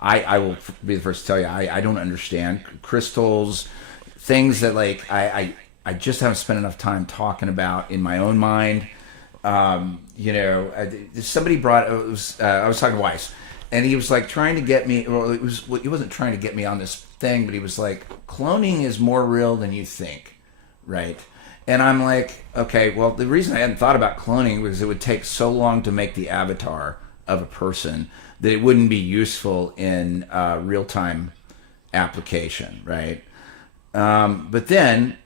I will be the first to tell you, I don't understand. Crystals, things that like I just haven't spent enough time talking about in my own mind. Somebody brought I was talking to Weiss, and he was like trying to get me. Well, he wasn't trying to get me on this thing, but he was like, cloning is more real than you think, right? And I'm like, okay, well, the reason I hadn't thought about cloning was it would take so long to make the avatar of a person that it wouldn't be useful in real-time application, right? But then,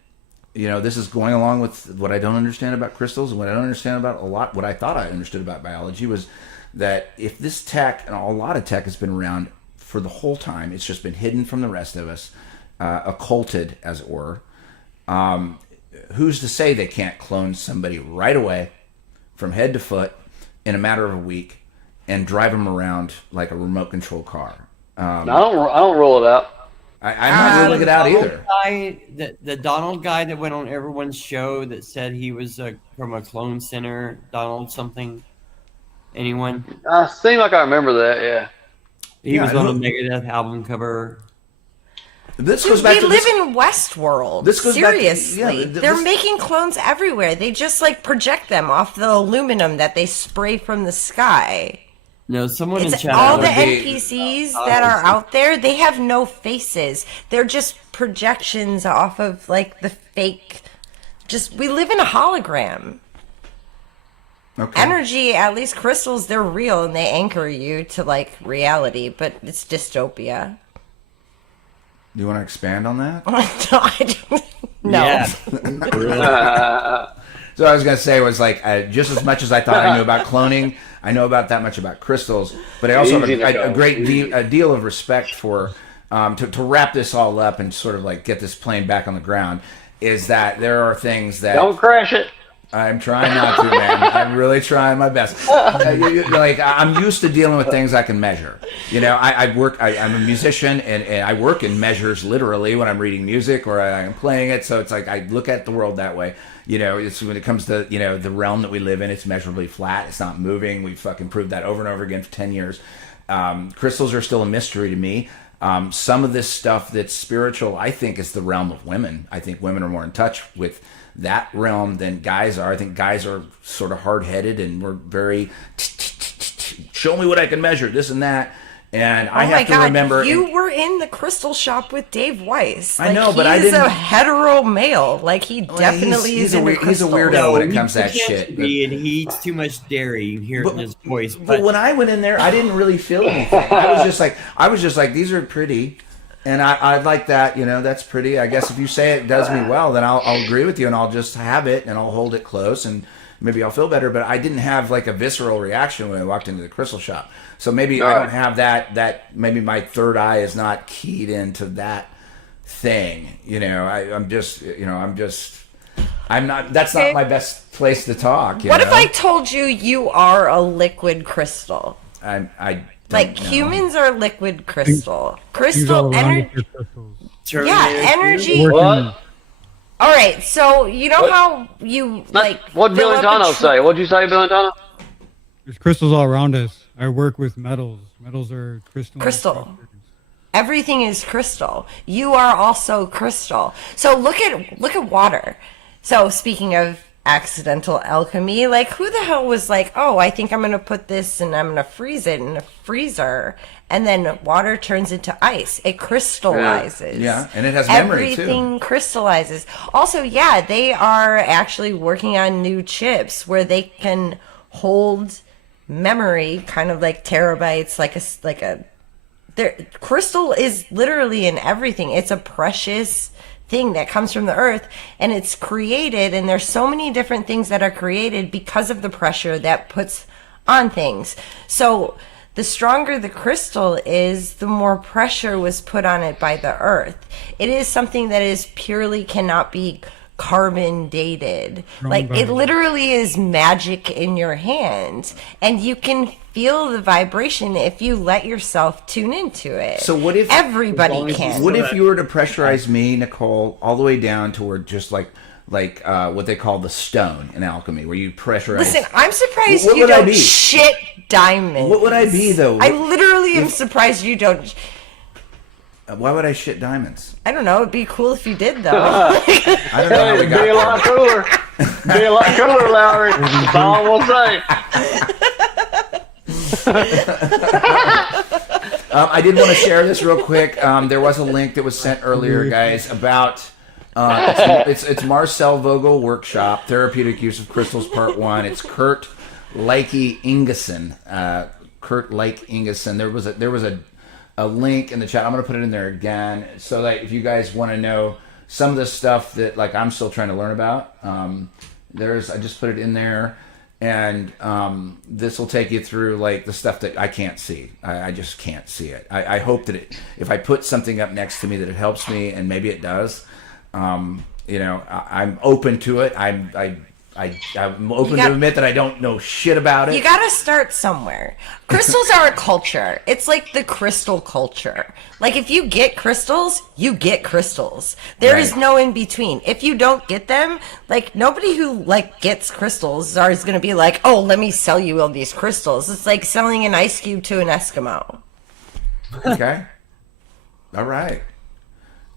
this is going along with what I don't understand about crystals, and what I don't understand about what I thought I understood about biology was that if this tech, and a lot of tech has been around for the whole time, it's just been hidden from the rest of us, occulted, as it were. Who's to say they can't clone somebody right away, from head to foot, in a matter of a week, and drive them around like a remote control car? I don't rule it out. I'm not ruling it out either. The Donald guy that went on everyone's show that said he was from a clone center, Donald something. Anyone? Seemed like I remember that. Yeah. He was on a Megadeth album cover. This goes back we to live in Westworld. This goes Seriously, back to, they're making clones everywhere. They just like project them off the aluminum that they spray from the sky. No, someone in chat. All the NPCs that are out there, they have no faces. They're just projections off of like the fake. We live in a hologram. Okay. Energy, at least crystals, they're real and they anchor you to like reality, but it's dystopia. Do you want to expand on that? No. Yeah. So I was going to say was like, just as much as I thought I knew about cloning, I know about that much about crystals, but I also have a deal of respect for, to wrap this all up and sort of like get this plane back on the ground, is that there are things that... Don't crash it. I'm trying not to, man. I'm really trying my best. Like, I'm used to dealing with things I can measure. You know, I'm a musician, and I work in measures literally when I'm reading music or I'm playing it. So it's like I look at the world that way. You know, it's when it comes to, you know, the realm that we live in, it's measurably flat. It's not moving. We've fucking proved that over and over again for 10 years. Crystals are still a mystery to me. Some of this stuff that's spiritual, I think, is the realm of women. I think women are more in touch with that realm than guys are. I think guys are sort of hard-headed and we're very show me what I can measure, this and that. And I have to remember, you were in the crystal shop with Dave Weiss. I know, but I he's didn't. a hetero male. Like he definitely is into he's a crystals. weirdo when it comes to that shit. And he eats too much dairy. You hear it in his voice. But when I went in there, I didn't really feel anything. I was just like, these are pretty. And I'd like that, you know, that's pretty. I guess if you say it does me well, then I'll agree with you and I'll just have it and I'll hold it close and maybe I'll feel better. But I didn't have like a visceral reaction when I walked into the crystal shop. So maybe I don't have that maybe my third eye is not keyed into that thing. You know, I'm not, that's not my best place to talk. What if I told you are a liquid crystal? Like know. Humans are liquid crystal. Crystal energy. Yeah, energy. What? All right, so you know how you like. What did Billingtanos say? What'd you say, Billingtanos? There's crystals all around us. I work with metals. Metals are crystal. Crystal. Everything is crystal. You are also crystal. So look at water. So speaking of accidental alchemy, like who the hell was like, oh, I think I'm gonna put this and I'm gonna freeze it in a freezer, and then water turns into ice. It crystallizes. Yeah, and it has memory too. Everything crystallizes. Also, yeah, they are actually working on new chips where they can hold memory, kind of like terabytes, crystal is literally in everything. It's a precious thing that comes from the earth, and it's created, and there's so many different things that are created because of the pressure that puts on things. So the stronger the crystal is, the more pressure was put on it by the earth. It is something that is purely cannot be carbon dated. Like it literally is magic in your hand, and you can feel the vibration if you let yourself tune into it. So what if everybody can? What if you were to pressurize me, Nicole, all the way down toward just like what they call the stone in alchemy, where you pressurize? Listen, I'm surprised you don't shit diamonds. What would I be though? I literally am surprised you don't. Why would I shit diamonds? I don't know. It'd be cool if you did, though. I don't know how we got Be a lot cooler. Be a lot cooler, Lowry. That's all we'll say. I did want to share this real quick. There was a link that was sent earlier, guys, about it's Marcel Vogel Workshop, Therapeutic Use of Crystals, Part 1. It's Kurt Likey Ingeson. Kurt Like Ingeson. There was a link in the chat. I'm going to put it in there again so that if you guys want to know some of the stuff that like I'm still trying to learn about, I just put it in there, and this will take you through like the stuff that I can't see. I just can't see it. I hope that if I put something up next to me that it helps me, and maybe it does. You know, I'm open to it. I'm open to admit that I don't know shit about it. You gotta start somewhere. Crystals are a culture. It's like the crystal culture. Like if you get crystals, you get crystals. There is no in between. If you don't get them, like nobody who like gets crystals is gonna be like, oh, let me sell you all these crystals. It's like selling an ice cube to an Eskimo. Okay. All right.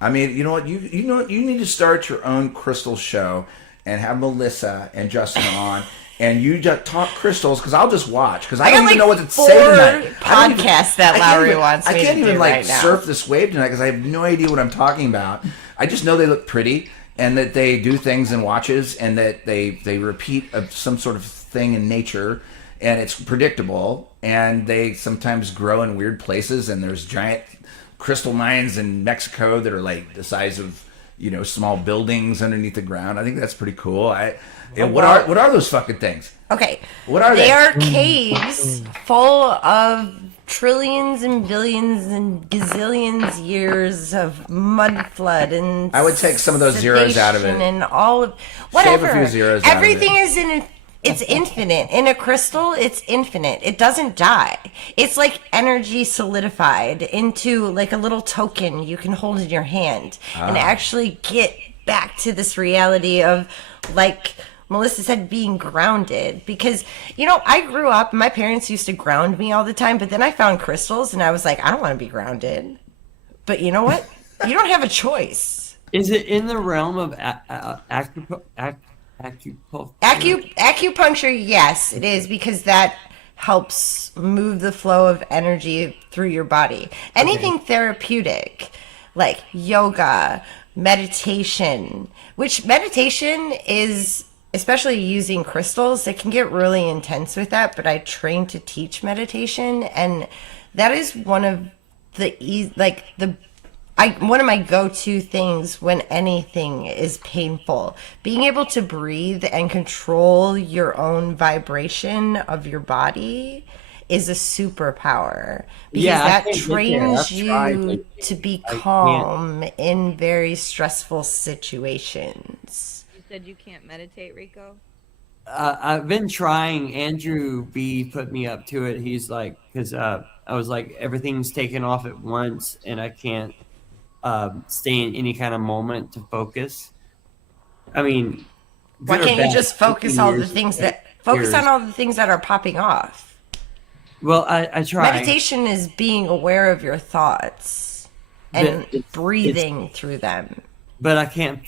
I mean, you know what? You need to start your own crystal show and have Melissa and Justin on, and you just talk crystals, because I'll just watch, because I don't even know what to say tonight. Podcasts that Lowry wants me to do. I can't even right now. surf this wave tonight because I have no idea what I'm talking about. I just know they look pretty, and that they do things in watches, and that they repeat some sort of thing in nature, and it's predictable, and they sometimes grow in weird places, and there's giant crystal mines in Mexico that are like the size of small buildings underneath the ground. I think that's pretty cool. What are those fucking things? Okay. What are they? They are caves full of trillions and billions and gazillions years of mud flood and I would take some of those zeros out of it. And all of whatever. Shave a few zeros out of Everything it. is it's infinite. In a crystal, it's infinite. It doesn't die. It's like energy solidified into like a little token you can hold in your hand and actually get back to this reality of, like Melissa said, being grounded. Because, I grew up, my parents used to ground me all the time, but then I found crystals and I was like, I don't want to be grounded. But you know what? You don't have a choice. Is it in the realm of Acupuncture? Yes, it is, because that helps move the flow of energy through your body. Anything therapeutic, like yoga, meditation, which meditation is, especially using crystals, it can get really intense with that, but I train to teach meditation, and that is one of one of my go-to things when anything is painful. Being able to breathe and control your own vibration of your body is a superpower, because that trains you to be calm in very stressful situations. You said you can't meditate, Rico? I've been trying. Andrew B put me up to it. He's like, because I was like, everything's taken off at once and I can't stay in any kind of moment to focus. I mean, why can't you just focus on all the things that are popping off? Well, I try. Meditation is being aware of your thoughts and breathing through them. But I can't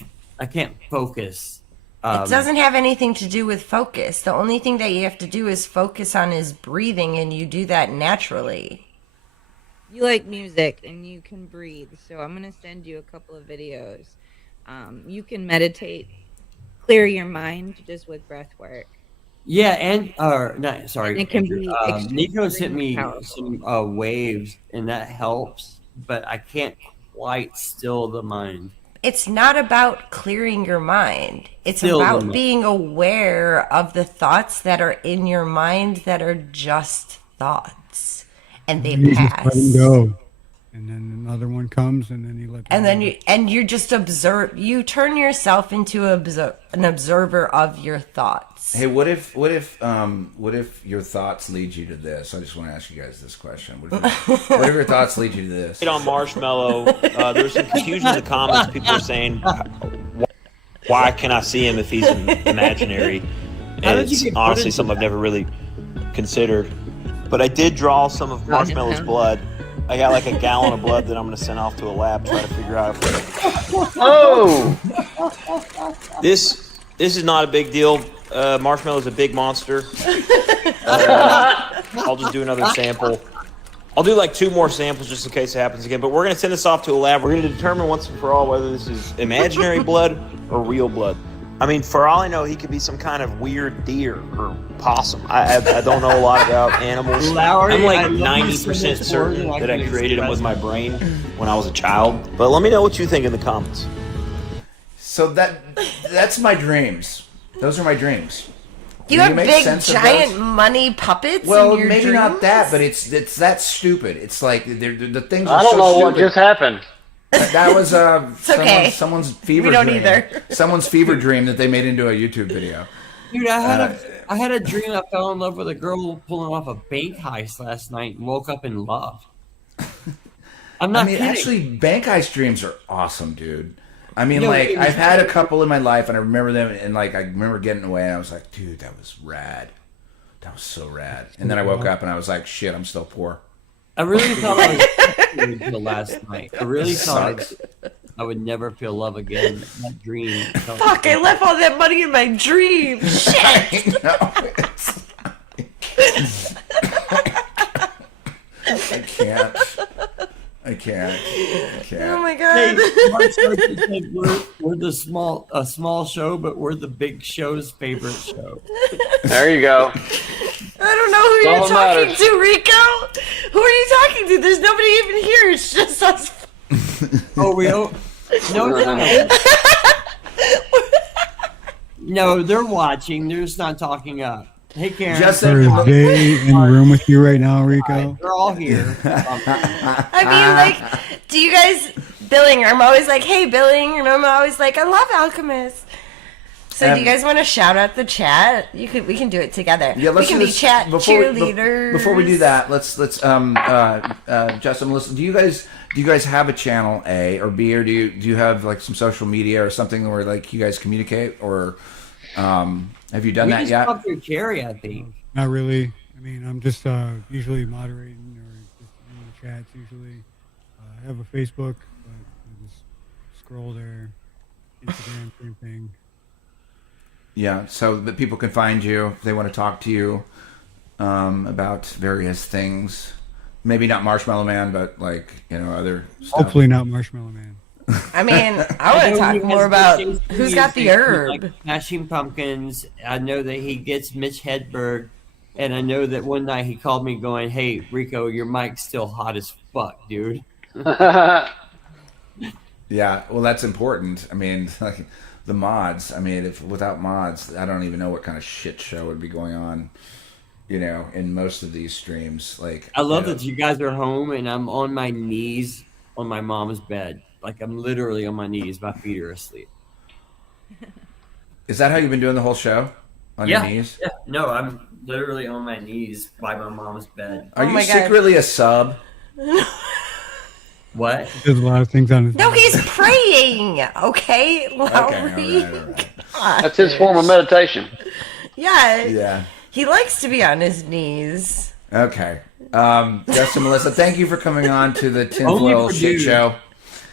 focus. It doesn't have anything to do with focus. The only thing that you have to do is focus on is breathing, and you do that naturally. You like music and you can breathe, so I'm going to send you a couple of videos. You can meditate, clear your mind just with breath work. Yeah, and sorry. It can be Nico sent me powerful. some waves, and that helps, but I can't quite still the mind. It's not about clearing your mind. It's Still about being aware of the thoughts that are in your mind that are just thoughts, and they You pass. just let them go, and then another one comes, and then you let. And then you just observe. You turn yourself into an observer of your thoughts. Hey, what if your thoughts lead you to this? I just want to ask you guys this question. What if your thoughts lead you to this? On Marshmallow, there was some confusion in the comments. People were saying, "Why can I see him if he's imaginary?" And it's honestly something I've never really considered. But I did draw some of Marshmallow's blood. I got like a gallon of blood that I'm going to send off to a lab try to figure out. This is not a big deal. Marshmallow's a big monster. I'll just do another sample. I'll do like 2 more samples just in case it happens again. But we're going to send this off to a lab. We're going to determine once and for all whether this is imaginary blood or real blood. I mean, for all I know, he could be some kind of weird deer or possum. I don't know a lot about animals. Lowry, I'm like I love you so 90% much certain more than that I I can created him express with my brain when I was a child. But let me know what you think in the comments. So that's my dreams. Those are my dreams. You have big, giant money puppets. Well, in your maybe dreams? not that, but it's that stupid. It's like the things. I Are don't so know what stupid. just happened. That was okay. someone's fever We don't dream. either. Someone's fever dream that they made into a YouTube video. Dude, I had a dream I fell in love with a girl pulling off a bank heist last night and woke up in love. I'm not kidding. Actually, bank heist dreams are awesome, dude. I mean, No, like, it was I've had a couple in my life, and I remember them, and, like, I remember getting away, and I was like, dude, that was rad. That was so rad. And then I woke up, and I was like, shit, I'm still poor. I really thought I was until last night. I really thought I would never feel love again. That dream. Fuck! I left all that money in my dream. Shit. I can't. Oh my god. Hey, we're the small show, but we're the big show's favorite show. There you go. I don't know who That's you're all that talking matters. to, Rico. Who are you talking to? There's nobody even here. It's just us. Oh, No, they're watching. They're just not talking up. Hey, Karen. Is they in the room with you right now, Rico? They're all here. I mean, like, do you guys, Billing, I'm always like, hey, Billing, and I'm always like, I love Alchemist. So do you guys want to shout out the chat? We can do it together. Yeah, let's we can do be this chat cheerleaders. Before we do that, let's Justin, Melissa, do you guys have a channel A or B, or do you have like some social media or something where like you guys communicate, or have you done that yet? We just through Jerry, I think. Not really. I mean, I'm just usually moderating or just in the chats usually. I have a Facebook, but I just scroll there. Instagram, same thing. Yeah, so that people can find you if they want to talk to you about various things. Maybe not Marshmallow Man, but like, other stuff. Hopefully not Marshmallow Man. I mean, I want to talk more about who's got the herb. Like Smashing Pumpkins. I know that he gets Mitch Hedberg, and I know that one night he called me going, "Hey, Rico, your mic's still hot as fuck, dude." Yeah, well, that's important. I mean, like, the mods. I mean, if without mods, I don't even know what kind of shit show would be going on, in most of these streams. Like, I love that you guys are home and I'm on my knees on my mom's bed. Like, I'm literally on my knees. My feet are asleep. Is that how you've been doing the whole show? On your knees? Yeah. No, I'm literally on my knees by my mom's bed. Are you secretly a sub? What? He does a lot of things on his No, he's praying. Okay, Lowry. All right. That's his form of meditation. Yeah. Yeah. He likes to be on his knees. Okay. Justin, Melissa, thank you for coming on to the Tinfoil Shit Show.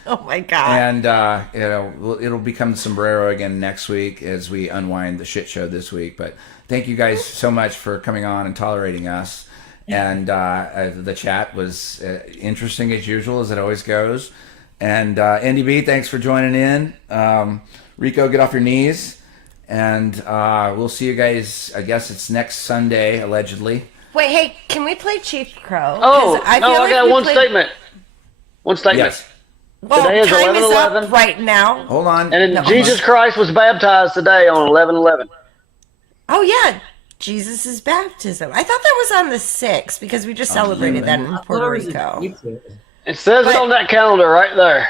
Oh my God. And it'll become the sombrero again next week as we unwind the shit show this week. But thank you guys so much for coming on and tolerating us. And the chat was interesting as usual, as it always goes. And Andy B, thanks for joining in. Rico, get off your knees. And we'll see you guys, I guess it's next Sunday, allegedly. Wait, hey, can we play Chief Crow? Oh, I got one statement. One statement. Yes. Well, today is time is 11/11. up right now. Hold on. And Jesus Christ was baptized today on 11/11. Oh, yeah. Jesus' baptism. I thought that was on the 6th because we just celebrated that in Puerto Rico. It says it on that calendar right there.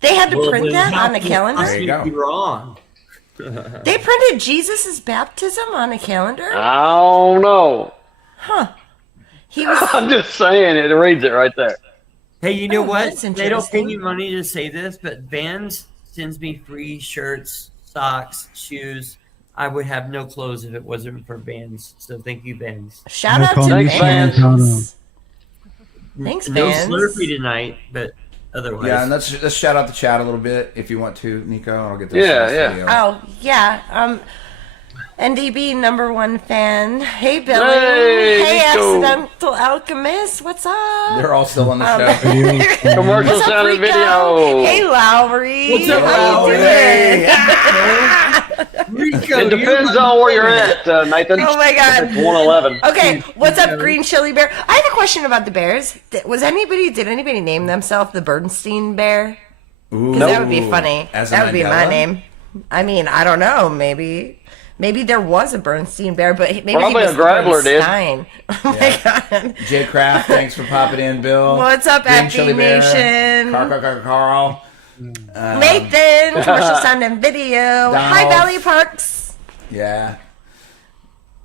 They had to print that on the calendar? There you go. Wrong. They printed Jesus' baptism on a calendar? I don't know. Huh. He was. I'm just saying it reads it right there. Hey, you know what? that's They don't pay interesting. me money to say this, but Vans sends me free shirts, socks, shoes. I would have no clothes if it wasn't for Vans. So thank you, Vans. Shout out to Thanks, Vans. Thanks, No Vans. Slurpee tonight, but otherwise. Yeah, and let's shout out the chat a little bit if you want to, Nico. I'll get this. Video. Oh, yeah. NDB #1 fan. Hey, Billy. Hey, Nico. Accidental Alchemist. What's up? They're all still on the show. Commercial What's up, sound and Rico? video. Hey, Lowry. What's up, How you Lowry? doing? Rico, It depends on where you're at, Nathan. Oh my God. It's 111. Okay, what's up, Green Chili Bear? I have a question about the bears. Did anybody name themselves the Bernstein Bear? Ooh, Because that would be funny. As a That would be my Mandela? name. I mean, I don't know. Maybe there was a Bernstein Bear, but maybe Probably he was a Graveler did. Bernstein. Oh my God. Jay Kraft, thanks for popping in, Bill. What's up, Green FD Chili Bear, Nation? Carl. Nathan, commercial sound and video. Hi, Donald. Valley Parks. Yeah.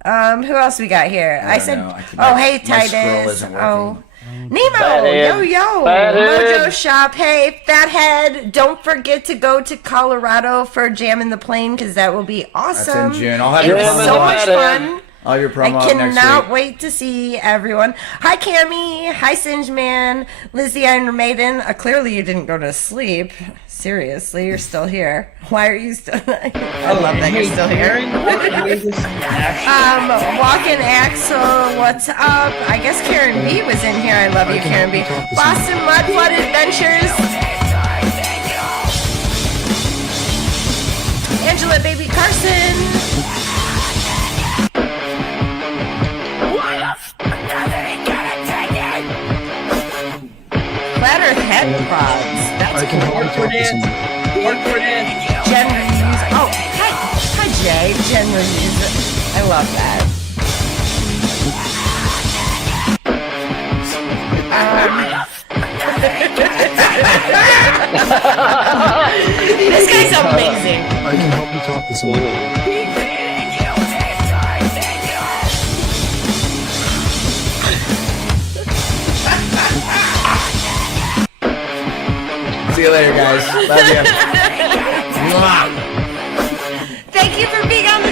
Who else we got here? I said, know. I can- oh, my- hey, my scroll Titus. isn't Oh, working. Nemo, Fathead. yo, Fathead. Mojo Shop. Hey, Fathead, don't forget to go to Colorado for Jam in the Plane because that will be That's awesome. in June. I'll have It your was Jam in so the much Fathead. fun. All your I promo up next cannot week. wait to see everyone. Hi, Cammy. Hi, Singe Man. Lizzie Iron Maiden. Clearly, you didn't go to sleep. Seriously, you're still here. Why are you still? I love that you're still here. Walking Axel, what's up? I guess Karen B was in here. I love you, Karen B. Boston Mudflood Adventures. Angela Baby Carson. Flat Earth head prods. That's hardcore dance. Hardcore dance. Jen Reeves. Oh, hi Jay. Jen Reeves. I love that. This guy's amazing. I can help you talk to someone. See you later, guys. Love you. Mwah.